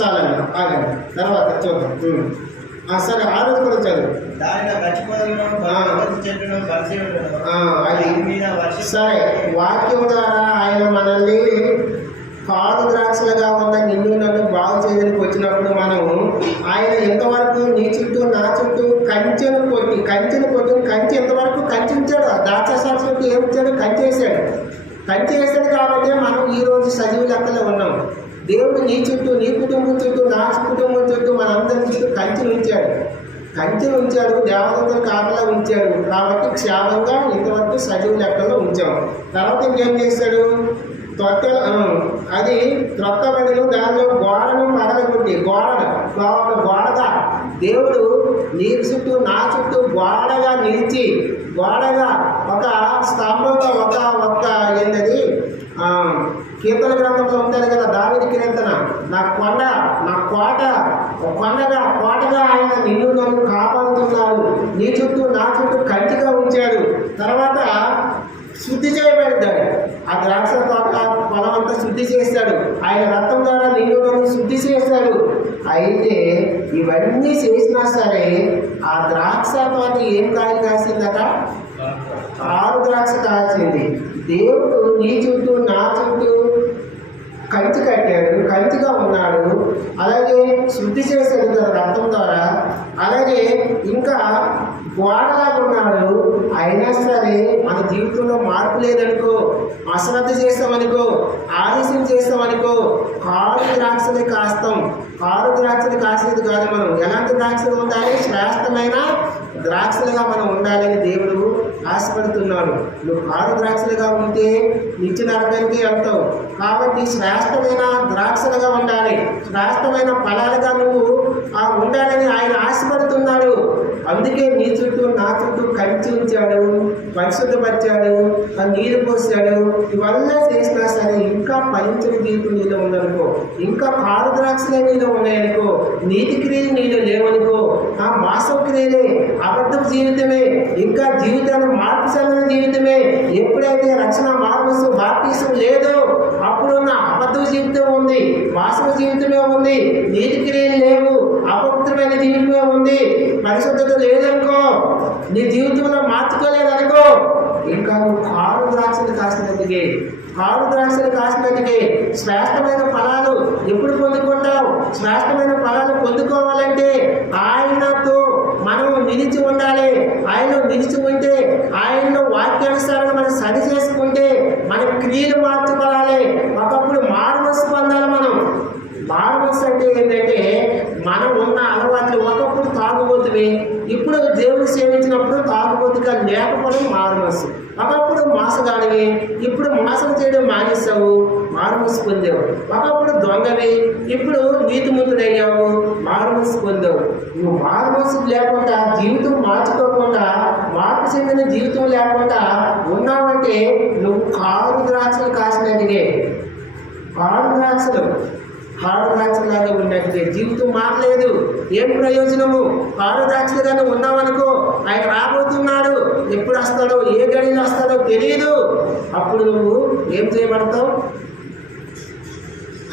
చాలండి, ఆగండి, తర్వాత చూద్దాం. సరే, 6వ కూడా చదువు. సరే, వాక్యం ద్వారా ఆయన మనల్ని కారు ద్రాక్షలుగా ఉన్న నిన్ను నన్ను బాగు చేయడానికి వచ్చినప్పుడు మనం ఆయన ఎంతవరకు నీ చుట్టూ నా చుట్టూ కంచెను కొట్టి కంచె ఎంతవరకు కంచించాడు. ద్రాక్షాశాస్త్రంకి ఏమిచ్చాడు? కంచేసాడు కాబట్టి మనం ఈరోజు సజీవ లెక్కలో ఉన్నాం. దేవుడు నీ చుట్టూ, నీ కుటుంబం చుట్టూ, నా కుటుంబం చుట్టూ, మనందరి చుట్టూ కంచెను ఉంచాడు. దేవతలు కాపలా ఉంచాడు. కాబట్టి క్షేమంగా ఇంతవరకు సజీవ లెక్కలో ఉంచాం. తర్వాత ఇంకేం చేశాడు? అది త్రొక్కబడిను, దానిలో గోడను పగలగొట్టి గోడగా దేవుడు నీ చుట్టూ నా చుట్టూ గోడగా నిలిచి, గోడగా ఒక స్తంభంగా ఒక ఏంటది కీర్తన గ్రంథంలో ఉంటుంది కదా, దావీదు కీర్తన, నా కోటగా ఆయన నిన్ను నన్ను కాపాడుతున్నాడు, నీ చుట్టూ నా చుట్టూ కంటిగా ఉంచాడు. తర్వాత శుద్ధి చేయబడ్డాడు, ఆ ద్రాక్ష తోట పొలం అంతా శుద్ధి చేశాడు, ఆయన రక్తం ద్వారా నిన్ను నన్ను శుద్ధి చేశాడు. అయితే ఇవన్నీ చేసినా సరే ఆ ద్రాక్ష తోట ఏం కాయలు కాసిందట? 6 ద్రాక్ష కాల్చింది. దేవుడు నీ చుట్టూ నా చుట్టూ కంచి కట్టాడు, కంచిగా ఉన్నాడు, అలాగే శుద్ధి చేశాడు తన రక్తం ద్వారా, అలాగే ఇంకా గోడలాగా ఉన్నాడు. అయినా సరే మన జీవితంలో మార్పు లేదనుకో, అశ్రద్ధ చేస్తామనుకో, ఆలస్యం చేస్తామనుకో, 6 ద్రాక్షలే కాస్తాం. 6 ద్రాక్షలు కాసేది కాదు. మనం ఎలాంటి ద్రాక్షలు ఉండాలి? శ్రేష్టమైన ద్రాక్షలుగా మనం ఉండాలని దేవుడు ఆశపడుతున్నాడు. నువ్వు 6 ద్రాక్షలుగా ఉంటే నిత్య నరకానికి వెళ్తావు. కాబట్టి శ్రేష్టమైన ద్రాక్షలుగా ఉండాలి, శ్రేష్టమైన ఫలాలుగా నువ్వు ఉండాలని ఆయన ఆశపడుతున్నాడు. అందుకే నీ చుట్టూ నా చుట్టూ కంచి ఉంచాడు, పరిశుద్ధపరిచాడు, నీరు పోసాడు. ఇవన్నీ చేసినా సరే ఇంకా ఫలించిన జీవితం నీలో ఉందనుకో, ఇంకా 6 ద్రాక్షలే నీలో ఉన్నాయనుకో, నీతి క్రియలు నీలో లేవనుకో, ఆ మాసం క్రియలే, అబద్ధం జీవితమే, ఇంకా జీవితాన్ని మార్పు చెందిన జీవితమే. ఎప్పుడైతే రక్షణ మార్పు బాప్టిజం లేదో అప్పుడున్న అబద్ధ జీవితం ఉంది, మాసం జీవితమే ఉంది, నీతి క్రియలు లేవు, అపవిత్రమైన జీవితమే ఉంది, పరిశుద్ధత లేదనుకో, నీ జీవితంలో మార్చుకోలేదనుకో, ఇంకా నువ్వు 6 ద్రాక్షలు కాసినందుకే, 6 ద్రాక్షలు కాసినందుకే శ్రేష్టమైన ఫలాలు ఎప్పుడు పొందుకుంటావు? శ్రేష్టమైన ఫలాలు పొందుకోవాలంటే ఆయనతో మనం నిలిచి ఉండాలి. ఆయనలో నిలిచి ఉంటే, ఆయనలో వాక్యానుసారంగా మనం సరి చేసుకుంటే మన క్రియలు మార్చుకోవాలి. ఒకప్పుడు మారుమనస్సు పొందాలి. మనం మారుమనస్సు అంటే ఏంటంటే మనం ఉన్న అలవాట్లు, ఒకప్పుడు తాగుబోతువి, ఇప్పుడు దేవుని సేవించినప్పుడు తాగుబోతుగా లేకపోవడం మారుమనస్సు. ఒకప్పుడు మోసగాడివి, ఇప్పుడు మోసం చేయడం మానేస్తావు, మారుమనస్సు పొందావు. ఒకప్పుడు దొంగవి, ఇప్పుడు నీతిమంతుడయ్యావు, మారుమనస్సు పొందావు. నువ్వు మారుమనస్సు లేకుండా, జీవితం మార్చుకోకుండా, మార్పు చెందిన జీవితం లేకుండా ఉన్నావంటే నువ్వు 6 ద్రాక్షలు కాసినట్టుగా, 6 ద్రాక్షలు ద్రాక్షలాగా ఉన్నట్టుగా జీవితం మారలేదు. ఏం ప్రయోజనము? 6 ద్రాక్షలుగానే ఉన్నావనుకో, ఆయన రాబోతున్నాడు, ఎప్పుడు వస్తాడో, ఏ గడిలో వస్తాడో తెలియదు. అప్పుడు నువ్వు ఏం చేయబడతావు?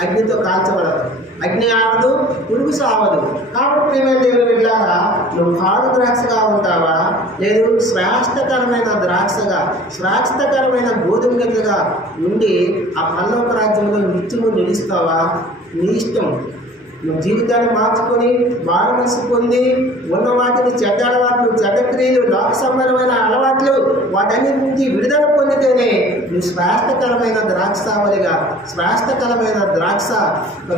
అగ్నితో కాల్చబడతావు. అగ్ని ఆగదు, పురుగు సావదు. కాబట్టి ప్రియమైన దేవుని బిడ్డలారా, నువ్వు 6 ద్రాక్షగా ఉంటావా, లేదు శ్రేష్టకరమైన ద్రాక్షగా, శ్రేష్టకరమైన గోధుమ గింజగా ఉండి ఆ పరలోక రాజ్యంలో నిత్యము నిలుస్తావా? నీ ఇష్టం. నువ్వు జీవితాన్ని మార్చుకొని మారుమనస్సు పొంది ఉన్న వాటిని, చెడ్డ అలవాట్లు, చెడ్డ క్రియలు, లోక సంబంధమైన అలవాట్లు, వాటన్నిటి నుంచి విడుదల పొందితేనే నువ్వు శ్రేష్టకరమైన ద్రాక్షావళిగా, శ్రేష్టకరమైన ద్రాక్ష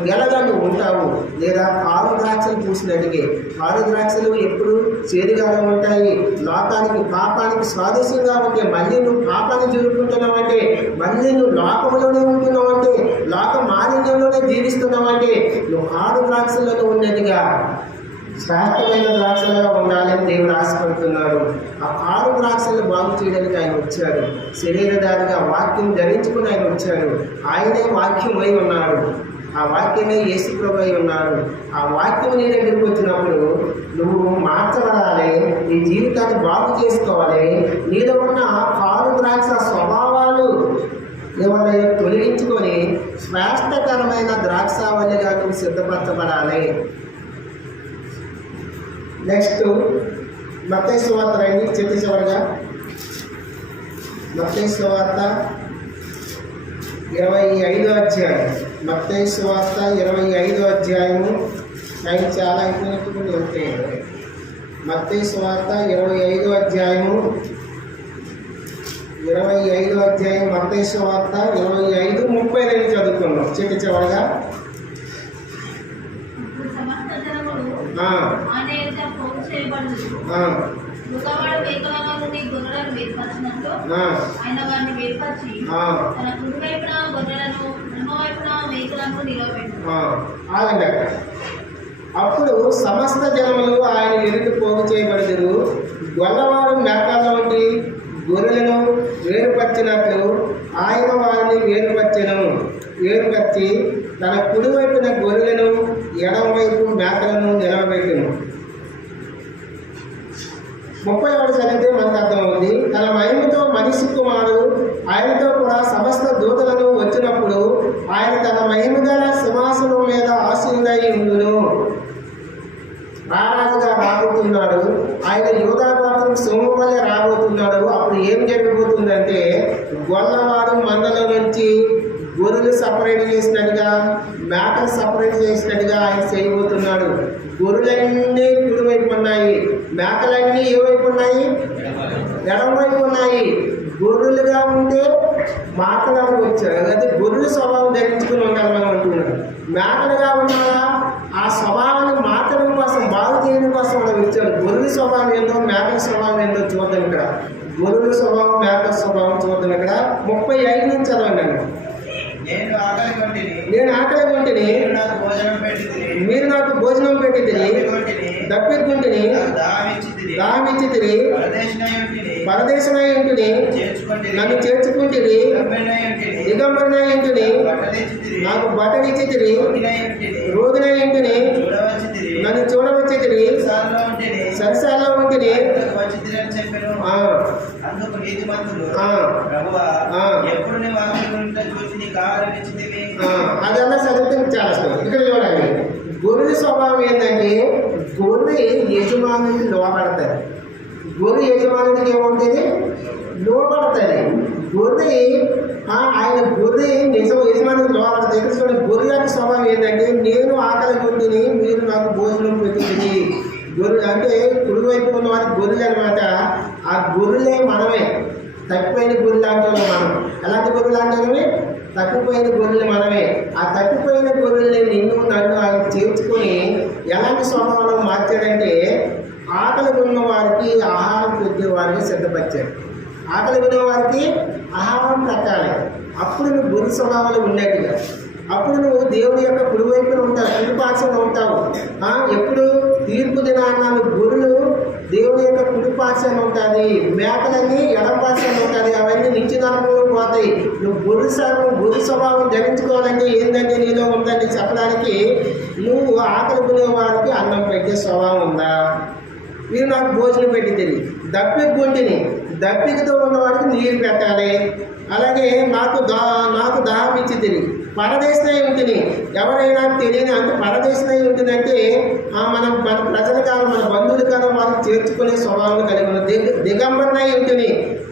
గెలగా నువ్వు ఉంటావు. లేదా 6 ద్రాక్షలు పూసినట్టుగా. 6 ద్రాక్షలు ఎప్పుడు చేదుగానే ఉంటాయి, లోకానికి పాపానికి స్వాదస్యంగా ఉంటే, మళ్ళీ నువ్వు పాపాన్ని జరుపుకుంటున్నావంటే, మళ్ళీ నువ్వు లోకంలోనే ఉంటున్నావంటే, లోక మాలిన్యంలోనే జీవిస్తున్నావంటే నువ్వు 6 ద్రాక్షలలో ఉన్నట్టుగా శ్రేష్టమైన ద్రాక్షలుగా ఉండాలని దేవుడు ఆశపడుతున్నాడు. ఆ 6 ద్రాక్షలను బాగు చేయడానికి ఆయన వచ్చాడు. శరీరధారిగా వాక్యం ధరించుకుని ఆయన వచ్చాడు. ఆయనే వాక్యమై ఉన్నాడు. ఆ వాక్యమే యేసు ప్రభువై ఉన్నాడు. ఆ వాక్యం నీ దగ్గరికి వచ్చినప్పుడు నువ్వు మార్చబడాలి, నీ జీవితాన్ని బాగు చేసుకోవాలి. నీలో ఉన్న 6 ద్రాక్ష స్వభావాలు ఏమన్నా తొలగించుకొని శ్రేష్టకరమైన ద్రాక్షావళిగా నువ్వు సిద్ధపరచబడాలి. నెక్స్ట్ మత్తయి సువార్త రండి, చివరిగా మత్తయి సువార్త 25వ అధ్యాయం. మత్తయి సువార్త 25వ అధ్యాయము. టైం చాలా అయిపోయినట్టు ఉంటే మత్తయి సువార్త 25వ అధ్యాయము, 25వ అధ్యాయం మత్తయి సువార్త 25:32 చదువుకున్నాం. చివరిగా మగవాడు మేకలలో నుండి గొర్రెలను వేర్పరిచినట్లు ఉన్నాడో ఆయన వారిని వేర్పరిచి తన కుడి వైపున గొర్రెలను ఎడమ వైపున మేకలను నిలవబెట్టు. ఆగండి అక్కడ. అప్పుడు సమస్త జనములు ఆయన ఎదుటి పోగు చేయబడదురు. గొల్లవారు మేకల వంటి గొర్రెలను వేరుపరిచినట్లు ఆయన వారిని వేరుపరిచి తన కుడి వైపున గొర్రెలను ఎడమ వైపు మేకలను నిలవబెట్టును. 31 చదివితే మనకు అర్థమవుతుంది. తన మహిమతో మనిషి కుమారుడు ఆయనతో కూడా సమస్త దూతలను వచ్చినప్పుడు ఆయన తన మహిమ గల సింహాసనం మీద ఆసీనుడై ఉండును. రారాజుగా రాబోతున్నాడు. ఆయన యూదాగోత్రం సింహం వల్లే రాబోతున్నాడు. అప్పుడు ఏం జరగబోతుందంటే గొల్లవాడు మందల నుంచి గొర్రెలు సపరేట్ చేసినట్టుగా మేకలు సపరేట్ చేసినట్టుగా ఆయన చేయబోతున్నాడు. గొర్రెలన్నీ కుడివైపు ఉన్నాయి, మేకలన్నీ ఏ వైపు ఉన్నాయి? ఎడమ వైపు ఉన్నాయి. గొర్రెలుగా ఉంటే మాటలకు వచ్చారు, అదే గొర్రెల స్వభావం ధరించుకుని ఉండాలి మనం అంటున్నాడు. మేకలుగా ఉన్నారా ఆ స్వభావాన్ని మార్చడం కోసం, బాగు చేయడం కోసం మనం ఇచ్చాడు. గొర్రెల స్వభావం ఏందో మేకల స్వభావం ఏందో చూద్దాం ఇక్కడ. గొర్రెల స్వభావం మేకల స్వభావం చూద్దాం ఇక్కడ. 35 నుంచి చదవండి. నేను ఆకలి కొంటిని, మీరు నాకు భోజనం పెట్టితిరి, దప్పికుంటిని, దాహమిచ్చితిరి, పరదేశమై ఉంటిని, నన్ను చేర్చుకుంటిరి, దిగంబరినై ఉంటిని, నాకు బట్టలిచ్చితిరి, రోగినై ఉంటిని, నన్ను చూడవచ్చితిరి, సరసాల్లో ఉంటిని. అందుకు నీతిమంతులు ఎప్పుడు నీ వాక్యం చూసి నీకు ఆహారం ఇచ్చితివి. అదన్నా చదివితే చాలా ఇష్టం. ఇక్కడ చూడండి, గొర్రెల స్వభావం ఏంటంటే గొర్రె యజమానికి లోపడతారు. గొర్రె యజమానికి ఏముంటుంది? లోపడతాయి. గొర్రె ఆయన గొర్రె యజమానికి లోపడతాయి. ఇక్కడ చూడండి, గొర్రె యొక్క స్వభావం ఏంటంటే నేను ఆకలి కొట్టిని, మీరు నాకు భోజనం పెట్టింది. గొర్రె అంటే కుడివైపు ఉన్న వారికి గొర్రెలు అనమాట. ఆ గొర్రెలే మనమే. తప్పిపోయిన గొర్రెలు అంటే మనం. ఎలాంటి గొర్రెలు అంటే తప్పిపోయిన గొర్రెలు మనమే. ఆ తప్పిపోయిన గొర్రెల్ని నిన్ను నన్ను ఆయన చేర్చుకొని ఎలాంటి స్వభావంలో మార్చాడంటే ఆకలి ఉన్న వారికి ఆహారం పెట్టే వారికి సిద్ధపరిచాడు. ఆకలి ఉన్న వారికి ఆహారం పెట్టాలి. అప్పుడు నువ్వు గొర్రె స్వభావంలో ఉన్నట్టుగా, అప్పుడు నువ్వు దేవుని యొక్క కుడివైపున ఉంటావు, కుడిపార్శ్వన ఉంటావు. ఎప్పుడు తీర్పు దినాన్ని గొర్రెలు దేవుని యొక్క కుడిపార్శ్వన ఉంటుంది, మేకలన్నీ ఎడపార్శ్వన ఉంటుంది. అవన్నీ నిత్యనరకంలో పోతాయి. నువ్వు గొర్రె స్వభావం ధరించుకోవాలంటే ఏంటంటే నీలో ఉందండి చెప్పడానికి, నువ్వు ఆకలి కొనే వారికి అన్నం పెట్టే స్వభావం ఉందా? మీరు నాకు భోజనం పెట్టి తెలియదు. దప్పిక గుంటిని, దప్పికతో ఉన్నవాడికి నీరు పెట్టాలి. అలాగే నాకు దాహం ఇచ్చి తెలియదు. పరదేశమై ఉంటుంది. ఎవరైనా తెలియని అంటే పరదేశమై ఉంటుందంటే మన ప్రజలు కాదు, మన బంధువులు కాదు, వాళ్ళకి చేర్చుకునే స్వభావం కలిగి ఉన్నది. దిగంబరనై ఉంటుంది.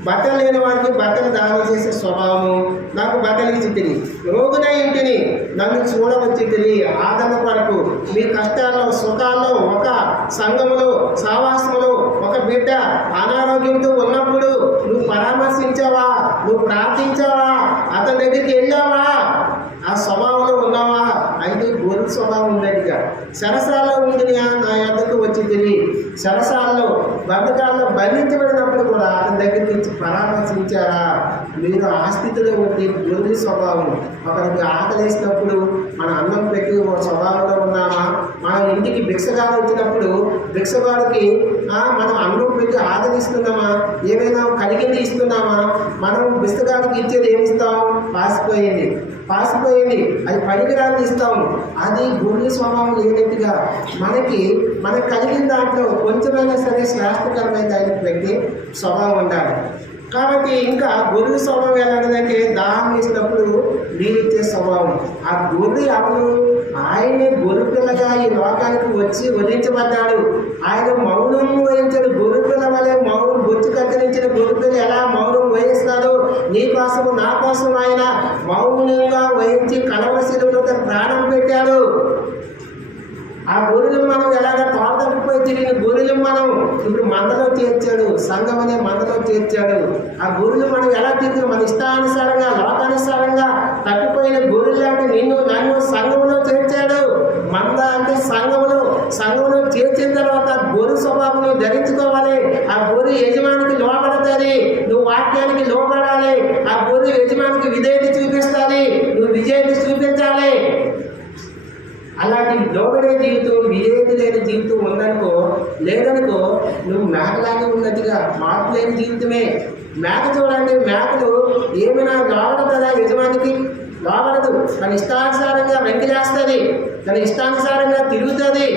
బట్టలు లేని వారికి బట్టలు దానం చేసే స్వభావము. నాకు బట్టలు ఇచ్చి తెలియదు. రోగునై ఉంటుంది. నన్ను చూడవచ్చి తెలియ ఆదరణ కొరకు మీ కష్టాల్లో సుఖాల్లో ఒక సంఘములో సావాసములో ఒక బిడ్డ అనారోగ్యంతో ఉన్నప్పుడు నువ్వు పరామర్శించావా? నువ్వు ప్రార్థించావా? అతని దగ్గరికి వెళ్ళావా? ఆ స్వభావంలో ఉన్నావా? అయితే గొర్రె స్వభావం ఉన్నట్టుగా సరసాల్లో ఉండినా నా యొద్దకు వచ్చి తిని సరసాల్లో బంధకాల్లో బంధించబడినప్పుడు కూడా అతని దగ్గరికి వచ్చి పరామర్శించారా? మీరు ఆ స్థితిలో ఉంటే గొర్రె స్వభావం. ఒకరికి ఆకలేసినప్పుడు మన అన్నం పెట్టి ఒక స్వభావంలో ఉన్నామా? మన ఇంటికి భిక్షగాడు వచ్చినప్పుడు భిక్షగాడికి మనం అన్నం పెట్టి ఆదరిస్తున్నామా? ఏమైనా కలిగింది ఇస్తున్నామా? మనం భిక్షగాడికి ఇచ్చేది ఏమి ఇస్తాం? పాసిపోయింది అది పనికిరాని ఇస్తాము. అది గొర్రె స్వభావం లేనట్టుగా మనకు కలిగిన దాంట్లో కొంచెమైనా సరే శ్రేష్టకరమైన దానికి పెట్టి స్వభావం ఉండాలి. కాబట్టి ఇంకా గొర్రె స్వభావం ఎలాంటిదంటే దాహం వేసినప్పుడు నీరు ఇచ్చే స్వభావం. ఆ గొర్రె అవను ఆయనే గొర్రె పిల్లగా ఈ లోకానికి వచ్చి వధించబడ్డాడు. ఆయన మౌనం వహించడు. గొర్రె పిల్ల వలె మౌనం బొచ్చు కత్తిరించిన గొర్రె పిల్ల ఎలా మౌనం వహిస్తాడో నీ కోసము నా కోసం ఆయన మౌనంగా వహించి కలవశిలో తన ప్రాణం పెట్టాడు. ఆ గొర్రెలు మనం ఎలాగ తోటపోయి తిరిగిన గొర్రెలు మనం ఇప్పుడు మందలో చేర్చాడు. సంఘం అనే మందలో చేర్చాడు. ఆ గొర్రెలు మనం ఎలా తిరిగి మన ఇష్టానుసారంగా లోకానుసారంగా తప్పిపోయిన గొర్రెలు అంటే నిన్ను నన్ను సంఘంలో చేర్చాడు. మంద అంటే సంఘంలో చేర్చిన తర్వాత గొర్రె స్వభావం ధరించుకోవాలి. ఆ గొర్రె యజమానికి లోపడుతుంది. నువ్వు వాక్యానికి దేవుడికి విధేయత చూపిస్తాలి, నువ్వు విజేత చూపించాలి. అలాంటి లోబడే జీవితం, విధేయత లేని జీవితం ఉందనుకో, లేదనుకో నువ్వు మేకలాగే ఉన్నట్టుగా మార్పు లేని జీవితమే. మేక చూడండి, మేకలు ఏమైనా లోబడదు కదా యజమానికి, లోబడదు. తన ఇష్టానుసారంగా వెంకిలేస్తుంది, తన ఇష్టానుసారంగా తిరుగుతుంది.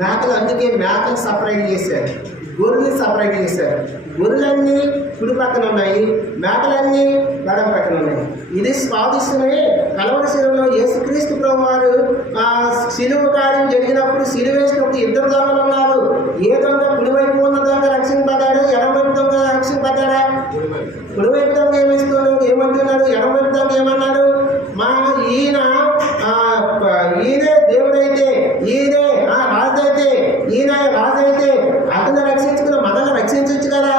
మేకలు అందుకే మేకలు సపరేట్ చేశారు, గొర్రెలు సపరేట్ చేశారు. గొర్రెలన్నీ కుడి పక్కన ఉన్నాయి, మేకలన్నీ ఎడమ పక్కన ఉన్నాయి. ఇది స్వాదిష్టమే. కలవరి శిలువలో యేసుక్రీస్తు ప్రభు వారు శిలువ కార్యం జరిగినప్పుడు, శిలువ వేసినప్పుడు ఇద్దరు దొంగలు ఉన్నారు. ఏ దొంగ? కుడివైపు ఉన్న దొంగ రక్షింపబడ్డాడు, ఎడమవైపు దొంగ రక్షింపబడ్డాడా? కుడివైపు దొంగ ఏమంటున్నాడు, ఎడమవైపు దొంగ ఏమన్నాడు? ఈయనే దేవుడైతే, ఈయనే రాజు అయితే, ఈయన రాజు అయితే అతను రక్షించుకుని మనల్ని రక్షించవచ్చు కదా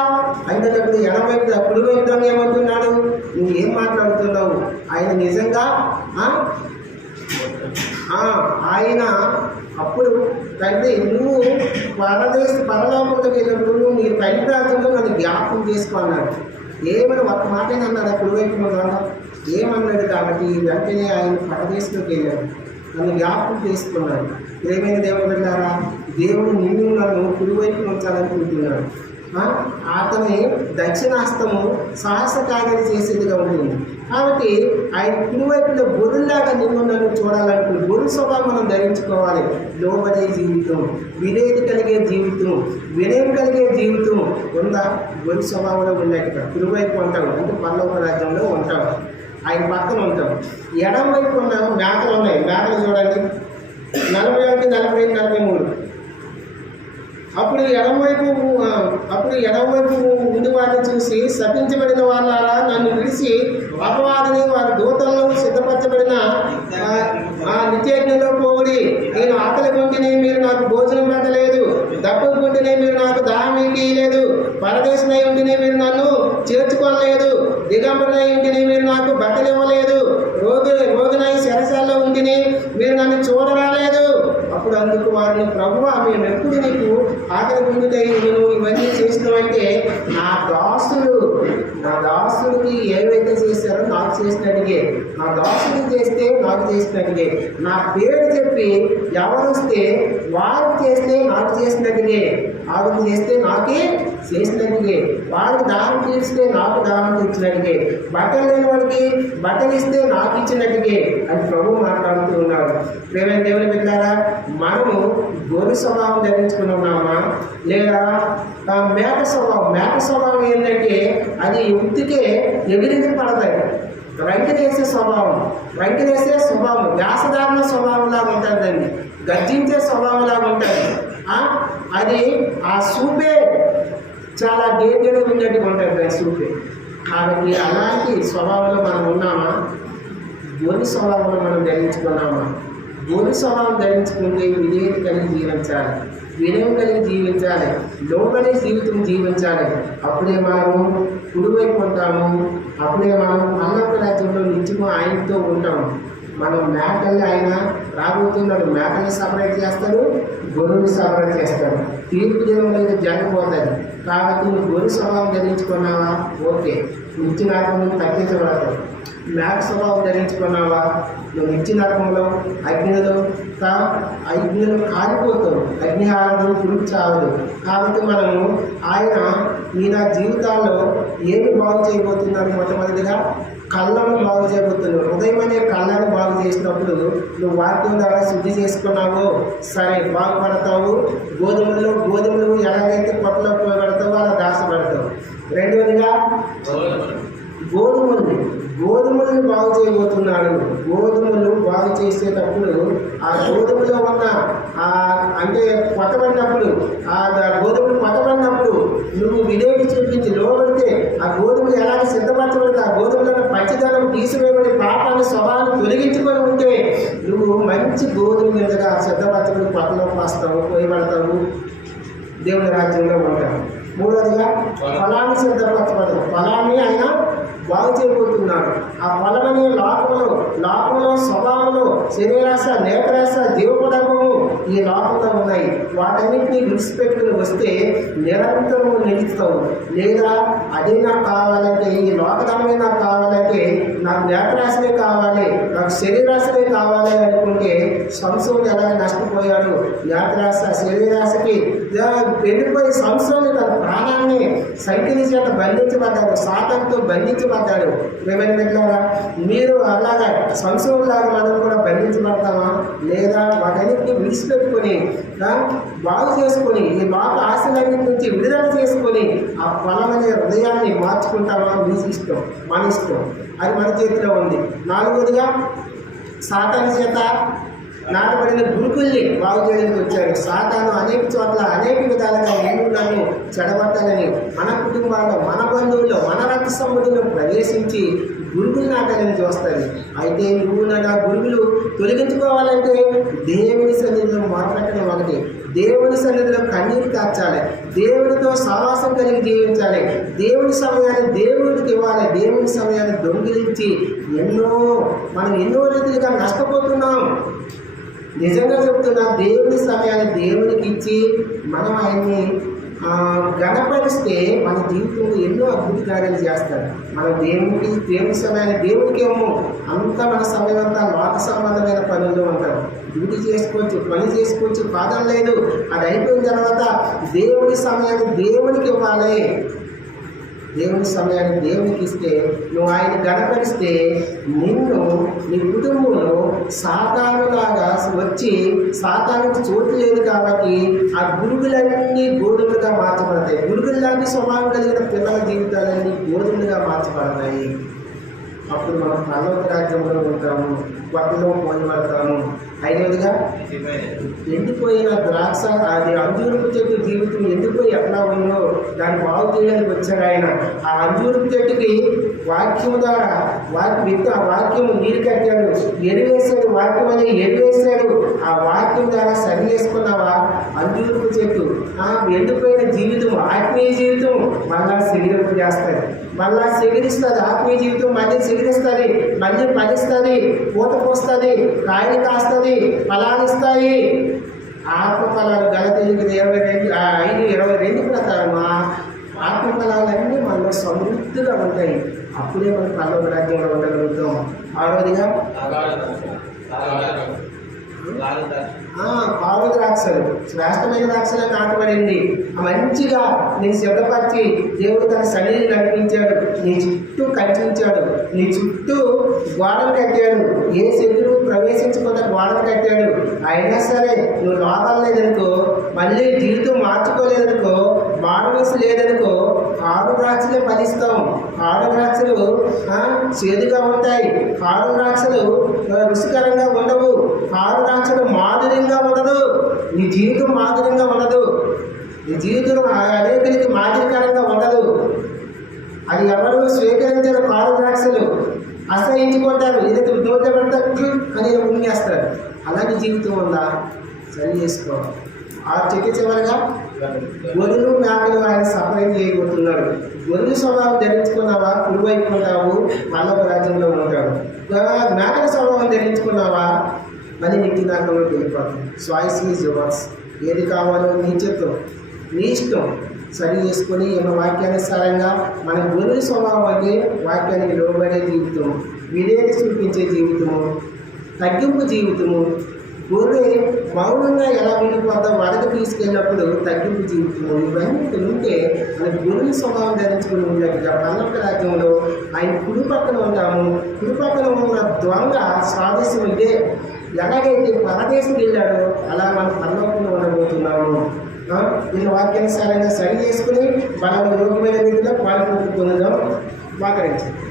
అయినప్పుడు ఎడమవైపు కుడివైపు దొంగ ఏమంటున్నాడు? నువ్వు ఏం మాట్లాడుతున్నావు? ఆయన నిజంగా ఆయన అప్పుడు తండ్రి నువ్వు పరలోకంలోకి వెళ్ళినప్పుడు నువ్వు నీ తండ్రి రాజ్యంలో నన్ను జ్ఞాపకం చేసుకోన్నాడు. ఏమని ఒక మాట అన్నాడు కుడివైపు దొంగ? ఏమన్నాడు? కాబట్టి వెంటనే ఆయన పరదేశంలోకి వెళ్ళాడు, నన్ను జ్ఞాపకం చేసుకున్నాడు. ఏమైనా దేవుడు వెళ్ళారా? దేవుడు నిన్ను నన్ను కుడివైపు ఉంచాలనుకుంటున్నాడు. అతని దక్షిణాస్తము సాహస కార్యాలు చేసేదిగా ఉంటుంది. కాబట్టి ఆయన కుడివైపులో గొర్రెలాగా నిన్ను నన్ను చూడాలనుకుంటుంది. గొర్రె స్వభావం మనం ధరించుకోవాలి. లోబడే జీవితం, విధేయత కలిగే జీవితం, వినయం కలిగే జీవితం ఉందా? గొర్రె స్వభావంలో ఉన్నట్టుగా కుడివైపు ఉంటాడు, అంటే పరలోక రాజ్యంలో ఉంటాడు, ఆయన పక్కన ఉంటాం. ఎడమ వైపు ఉన్న మేకలు ఉన్నాయి. మేకలు చూడండి 41, 42, 43. అప్పుడు ఎడమవైపు ముందు వారిని చూసి, శపించబడిన వాళ్ళారా, నన్ను విడిచి అపవాదిని వారి దూతలను సిద్ధపరచబడిన నిత్యజ్ఞలో పోవుడి. నేను ఆకలి కొంటిని, మీరు నాకు భోజనం పెట్టలేదు. దప్పులు కొంటిని, మీరు నాకు దాహం ఇయ్యలేదు. పరదేశమై ఉంటిని, మీరు నన్ను చేర్చుకోలేదు. దిగంబరై ఉంటిని, మీరు నాకు బట్టలు ఇవ్వలేదు. రోగినై శరసాల్లో ఉంటిని, మీరు నన్ను చూడరాలేదు. అప్పుడు అందుకు వారిని, ప్రభువా మేము ఎప్పుడు నీకు ఆకలి పొందుతాయి, నువ్వు ఇవన్నీ చేసినావంటే నా దాసుడికి ఏవైతే చేశారో నాకు చేసినట్టుగే, నా దాసుడికి చేస్తే నాకు చేసినట్టుగే, నా పేరు చెప్పి ఎవరు వస్తే వారికి చేస్తే నాకు చేసినట్టుగే, ఆవిడకి చేస్తే నాకే చేసినట్టుగే, వారికి దానం తీరిస్తే నాకు దానం తీర్చినట్టుగే, బట్టలు లేని వాడికి బట్టలు ఇస్తే నాకు ఇచ్చినట్టుగే అని ప్రభు మాట్లాడుతూ ఉన్నాడు. ప్రేమైన దేవుని బిడ్డలారా, మనము గొర్రె స్వభావం ధరించుకుని ఉన్నామా లేదా మేక స్వభావం ఏంటంటే అది ఉత్తికే ఎగిరింది పడతాయి. రంకినేసే స్వభావం వ్యాసధారణ స్వభావంలాగా ఉంటుందండి, గర్జించే స్వభావంలాగా ఉంటుంది. అది ఆ సూపే చాలా డేంజర్గా ఉన్నట్టుగా ఉంటుంది సూపే. కాబట్టి అలాంటి స్వభావంలో మనం ఉన్నామా? గొర్రె స్వభావంలో మనం ధరించుకున్నామా? గొర్రె స్వభావం ధరించుకుంటే విధేయత కలిగి జీవించాలి, వినయం కలిగి జీవించాలి, లోబడే జీవితం జీవించాలి. అప్పుడే మనము కుడివైపు ఉంటాము, అప్పుడే మనం పరలోక రాజ్యంలో నిత్యము ఆయనతో ఉంటాము. మనం మేకల్ని ఆయన రాబోతున్నాడు, మేకల్ని సపరేట్ చేస్తాడు, గొర్రెని సపరేట్ చేస్తాడు. తీర్పు దేవుడు అయితే జరగబోతుంది. కాబట్టి నువ్వు గొర్రె స్వభావం ధరించుకున్నావా? ఓకే, నిత్య నరకంలో తగ్గించబడతావు. మేక స్వభావం ధరించుకున్నావా? నువ్వు నిత్య నరకంలో అగ్నిలో కాలిపోతావు, అగ్ని ఆడదు, పురుగు చావదు. కాబట్టి మనము ఆయన నా జీవితాల్లో ఏమి బాగు చేయబోతున్నారు? మొట్టమొదటిగా కళ్ళను బాగు చేయబోతున్నావు. హృదయం అనే కళ్ళను బాగు చేసినప్పుడు నువ్వు వాక్యం ద్వారా శుద్ధి చేసుకున్నావో సరే బాగుపడతావు. గోధుమలు ఎలాగైతే పొట్టలో పెడతావో అలా దాచబడతావు. రెండవదిగా గోధుమలను బాగు చేయబోతున్నాడు. గోధుమలు బాగు చేసేటప్పుడు ఆ గోధుమలో ఉన్న అంటే కొట్టబడినప్పుడు గోధుమలు కొట్టబడినప్పుడు నువ్వు విధేయత చూపించి లోబడితే ఆ గోధుమలు ఎలాగ సిద్ధపరచబడితే ఆ గోధుమలను పచ్చిదనం తీసివేయబడి పాపాన్ని స్వభావాన్ని తొలగించుకొని ఉంటే నువ్వు మంచి గోధుమ మీదగా సిద్ధపరచబడి పొట్టలో పాస్తావు, పోయబడతావు, దేవుని రాజ్యంలో ఉంటావు. మూడవదిగా ఫలాన్ని సిద్ధపరచబడదు. ఫలాన్ని ఆయన బాగు చేయబోతున్నాడు. ఆ ఫలమనే లోకంలో స్వభావంలో శరీరాశ, నేత్రాశ, జీవపదము ఈ లోకంలో ఉన్నాయి. వాటన్నిటినీ విడిచిపెట్టుకుని వస్తే నిరంతరం నిలుస్తావు. లేదా అదే నాకు కావాలంటే, ఈ లోకధనమే నాకు కావాలంటే, నాకు నేత్రాశలే కావాలి, నాకు శరీరాశలే కావాలి అనుకుంటే సంసోను ఎలా నష్టపోయాడు. నేత్రాశ శరీరాశకి వెళ్ళిపోయి సంసోను తన ప్రాణాన్ని సైకిల్ చేత బంధించబడ్డాడు, సాతానుతో బంధించబడ్డాడు. ఏమైనా మీరు అలాగా సంసోనులాగా మనం కూడా బంధించబడతామా? లేదా వాటన్నిటిని విడిచిపెట్టుకొని బాగు చేసుకొని ఈ లోక ఆశలన్నిటి నుంచి విడుదల చేసుకొని ఆ బలమైన హృదయాన్ని మార్చుకుంటామా? మీ ఇష్టం, మన ఇష్టం, అది మన చేతిలో ఉంది. 4వదిగా సాతాను చేత నాటబడిన గురుకుల్ని బాగు చేయడానికి వచ్చారు. సాతాను అనేక చోట్ల అనేక విధాలుగా నేను నన్ను చెడగొట్టాలని మన కుటుంబాల్లో, మన బంధువుల్లో, మన రక్త సంబంధంలో ప్రవేశించి గురుగులు నాటాలని చూస్తుంది. అయితే నువ్వు నా గురుగులు తొలగించుకోవాలంటే దేవుని సన్నిధిలో మాట్లాడటం ఒకటి, దేవుని సన్నిధిలో కన్నీరు కార్చాలి, దేవునితో సావాసం కలిగి జీవించాలి, దేవుని సమయాన్ని దేవుడికి ఇవ్వాలి. దేవుని సమయాన్ని దొంగిలించి మనం ఎన్నో రీతిగా నష్టపోతున్నాం. నిజంగా చెప్తున్నా, దేవుని సమయాన్ని దేవునికి ఇచ్చి మనం ఆయన్ని గణపరిస్తే మన జీవితంలో ఎన్నో అద్భుత కార్యాలు చేస్తారు. మనం దేవుని సమయాన్ని దేవునికి ఏమో అంత మన సమయం అంతా లోక సంబంధమైన పనుల్లో ఉంటాం. డ్యూటీ చేసుకోవచ్చు, పని చేసుకోవచ్చు, బాధం లేదు. అది అయిపోయిన తర్వాత దేవుని సమయాన్ని దేవునికి ఇవ్వాలి. దేవుని సమయాన్ని దేవునికి ఇస్తే, నువ్వు ఆయన గణపరిస్తే నిన్ను నీ కుటుంబంలో సాతానులాగా వచ్చి, సాతానుకి చోటు లేదు కాబట్టి ఆ గురుగులన్నీ గోధుమలుగా మార్చబడతాయి. గురుగుల్లాంటి స్వభావం కలిగిన పిల్లల జీవితాలన్నీ గోధుమలుగా మార్చబడతాయి. అప్పుడు మనం పరలోక రాజ్యంలో ఉంటాము, కొత్తలో పోయబడతాము. 5వదిగా ఎండిపోయిన ద్రాక్ష, అది అంజూరపు చెట్టు జీవితం ఎండిపోయి ఎట్లా ఉందో దాన్ని బాగు చేయడానికి వచ్చాడు ఆయన. ఆ అంజూరపు చెట్టుకి వాక్యం ద్వారా వాక్యము నీరు కట్టాడు, ఎరువేశాడు, వాక్యం అని ఎరువేశాడు. ఆ వాక్యం ద్వారా సరి చేసుకున్నావా? అంజూరపు చెట్టు ఎండిపోయిన జీవితం, ఆత్మీయ జీవితం మళ్ళా శరీరపు చేస్తుంది, మళ్ళా శరీరిస్తుంది. ఆత్మీయ జీవితం మళ్ళీ శరీరిస్తుంది, మళ్ళీ ఫలిస్తుంది, పూత పోస్తుంది, కాయలు కాస్తుంది, ఫలాలిస్తాయి. ఆత్మ ఫలాలు గలతీయులకు 5:22 ప్రకారం ఆత్మ ఫలాలన్నీ మనలో సమృద్ధిగా ఉంటాయి. అప్పుడే మనం పరలోక రాజ్యంలో ఉండగలుగుతాం. 6వదిగా పాలు ద్రాక్షలు, శ్రేష్టమైన ద్రాక్షలు నాటబడింది. మంచిగా నేను సిద్ధపరిచి దేవుడు తన సన్నిధిని నడిపించాడు, నీ చుట్టూ కంచుంచాడు, నీ చుట్టూ గోడలు కట్టాడు, ఏ శత్రువు ప్రవేశించకుండా గోడలు కట్టాడు. అయినా సరే నువ్వు లోపల లేదనుకో, మళ్ళీ జీవితం మార్చుకోలేదనుకో, మారువేసి లేదనుకో, ఆరు ద్రాక్షలే ఫలిస్తాం. ఆరు ద్రాక్షలు చేదుగా ఉంటాయి, ఆరు ద్రాక్షలు రుచికరంగా ఉండవు, ఆరు ద్రాక్షలు మాధుర్యంగా ఉండదు. నీ జీవితం మాధుర్యంగా ఉండదు, నీ జీవితం అనేకులకి మాదిరికరంగా ఉండదు. అది ఎవరు స్వీకరించిన ఆరు ద్రాక్షలు అసహించుకుంటారు, ఏదైతే నోట పెడతారు అని ఉమ్మేస్తారు. అలాంటి జీవితం ఉందా? సరి చేసుకోవాలి. ఆ చివరిగా గొర్రెలు మేకలు ఆయన సపరేట్ చేయబోతున్నాడు. గొర్రెల స్వభావం ధరించుకున్నావా? కుడివైపు ఉంటావు, పరలోక రాజ్యంలో ఉంటావు. మేకల స్వభావం ధరించుకున్నావా? మళ్ళీ నీకు నాకంలోకి వెళ్ళిపోతుంది. Choice is yours. ఏది కావాలో నీ చేత్తో, నీ ఇష్టం సరి చేసుకొని ఏమో వాక్యానుసారంగా మన గొర్రెల స్వభావం అంటే వాక్యానికి లోబడే జీవితం, విధేయత చూపించే జీవితము, తగ్గింపు జీవితము. గొర్రె మౌనంగా ఎలా వెళ్ళిపోతాం వడకు తీసుకెళ్ళినప్పుడు తగ్గింపు జీవితము. ఇవన్నీ ఉంటే మన గొర్రెల స్వభావం ధరించుకుని ఉన్నట్టుగా పరలోక రాజ్యంలో ఆయన కుడి పక్కన ఉంటాము. కుడి పక్కన ఉన్న దొంగ స్వాదేశం ఇదే. ఎలాగైతే పరదేశం వెళ్ళాడో అలా మనం పరలోకంలో ఉండబోతున్నాము. దీని వాక్యానుసారంగా సరి చేసుకుని మనం యోగ్యమైన రీతిలో పాల్గొంటుకుందాం. మోకరించండి.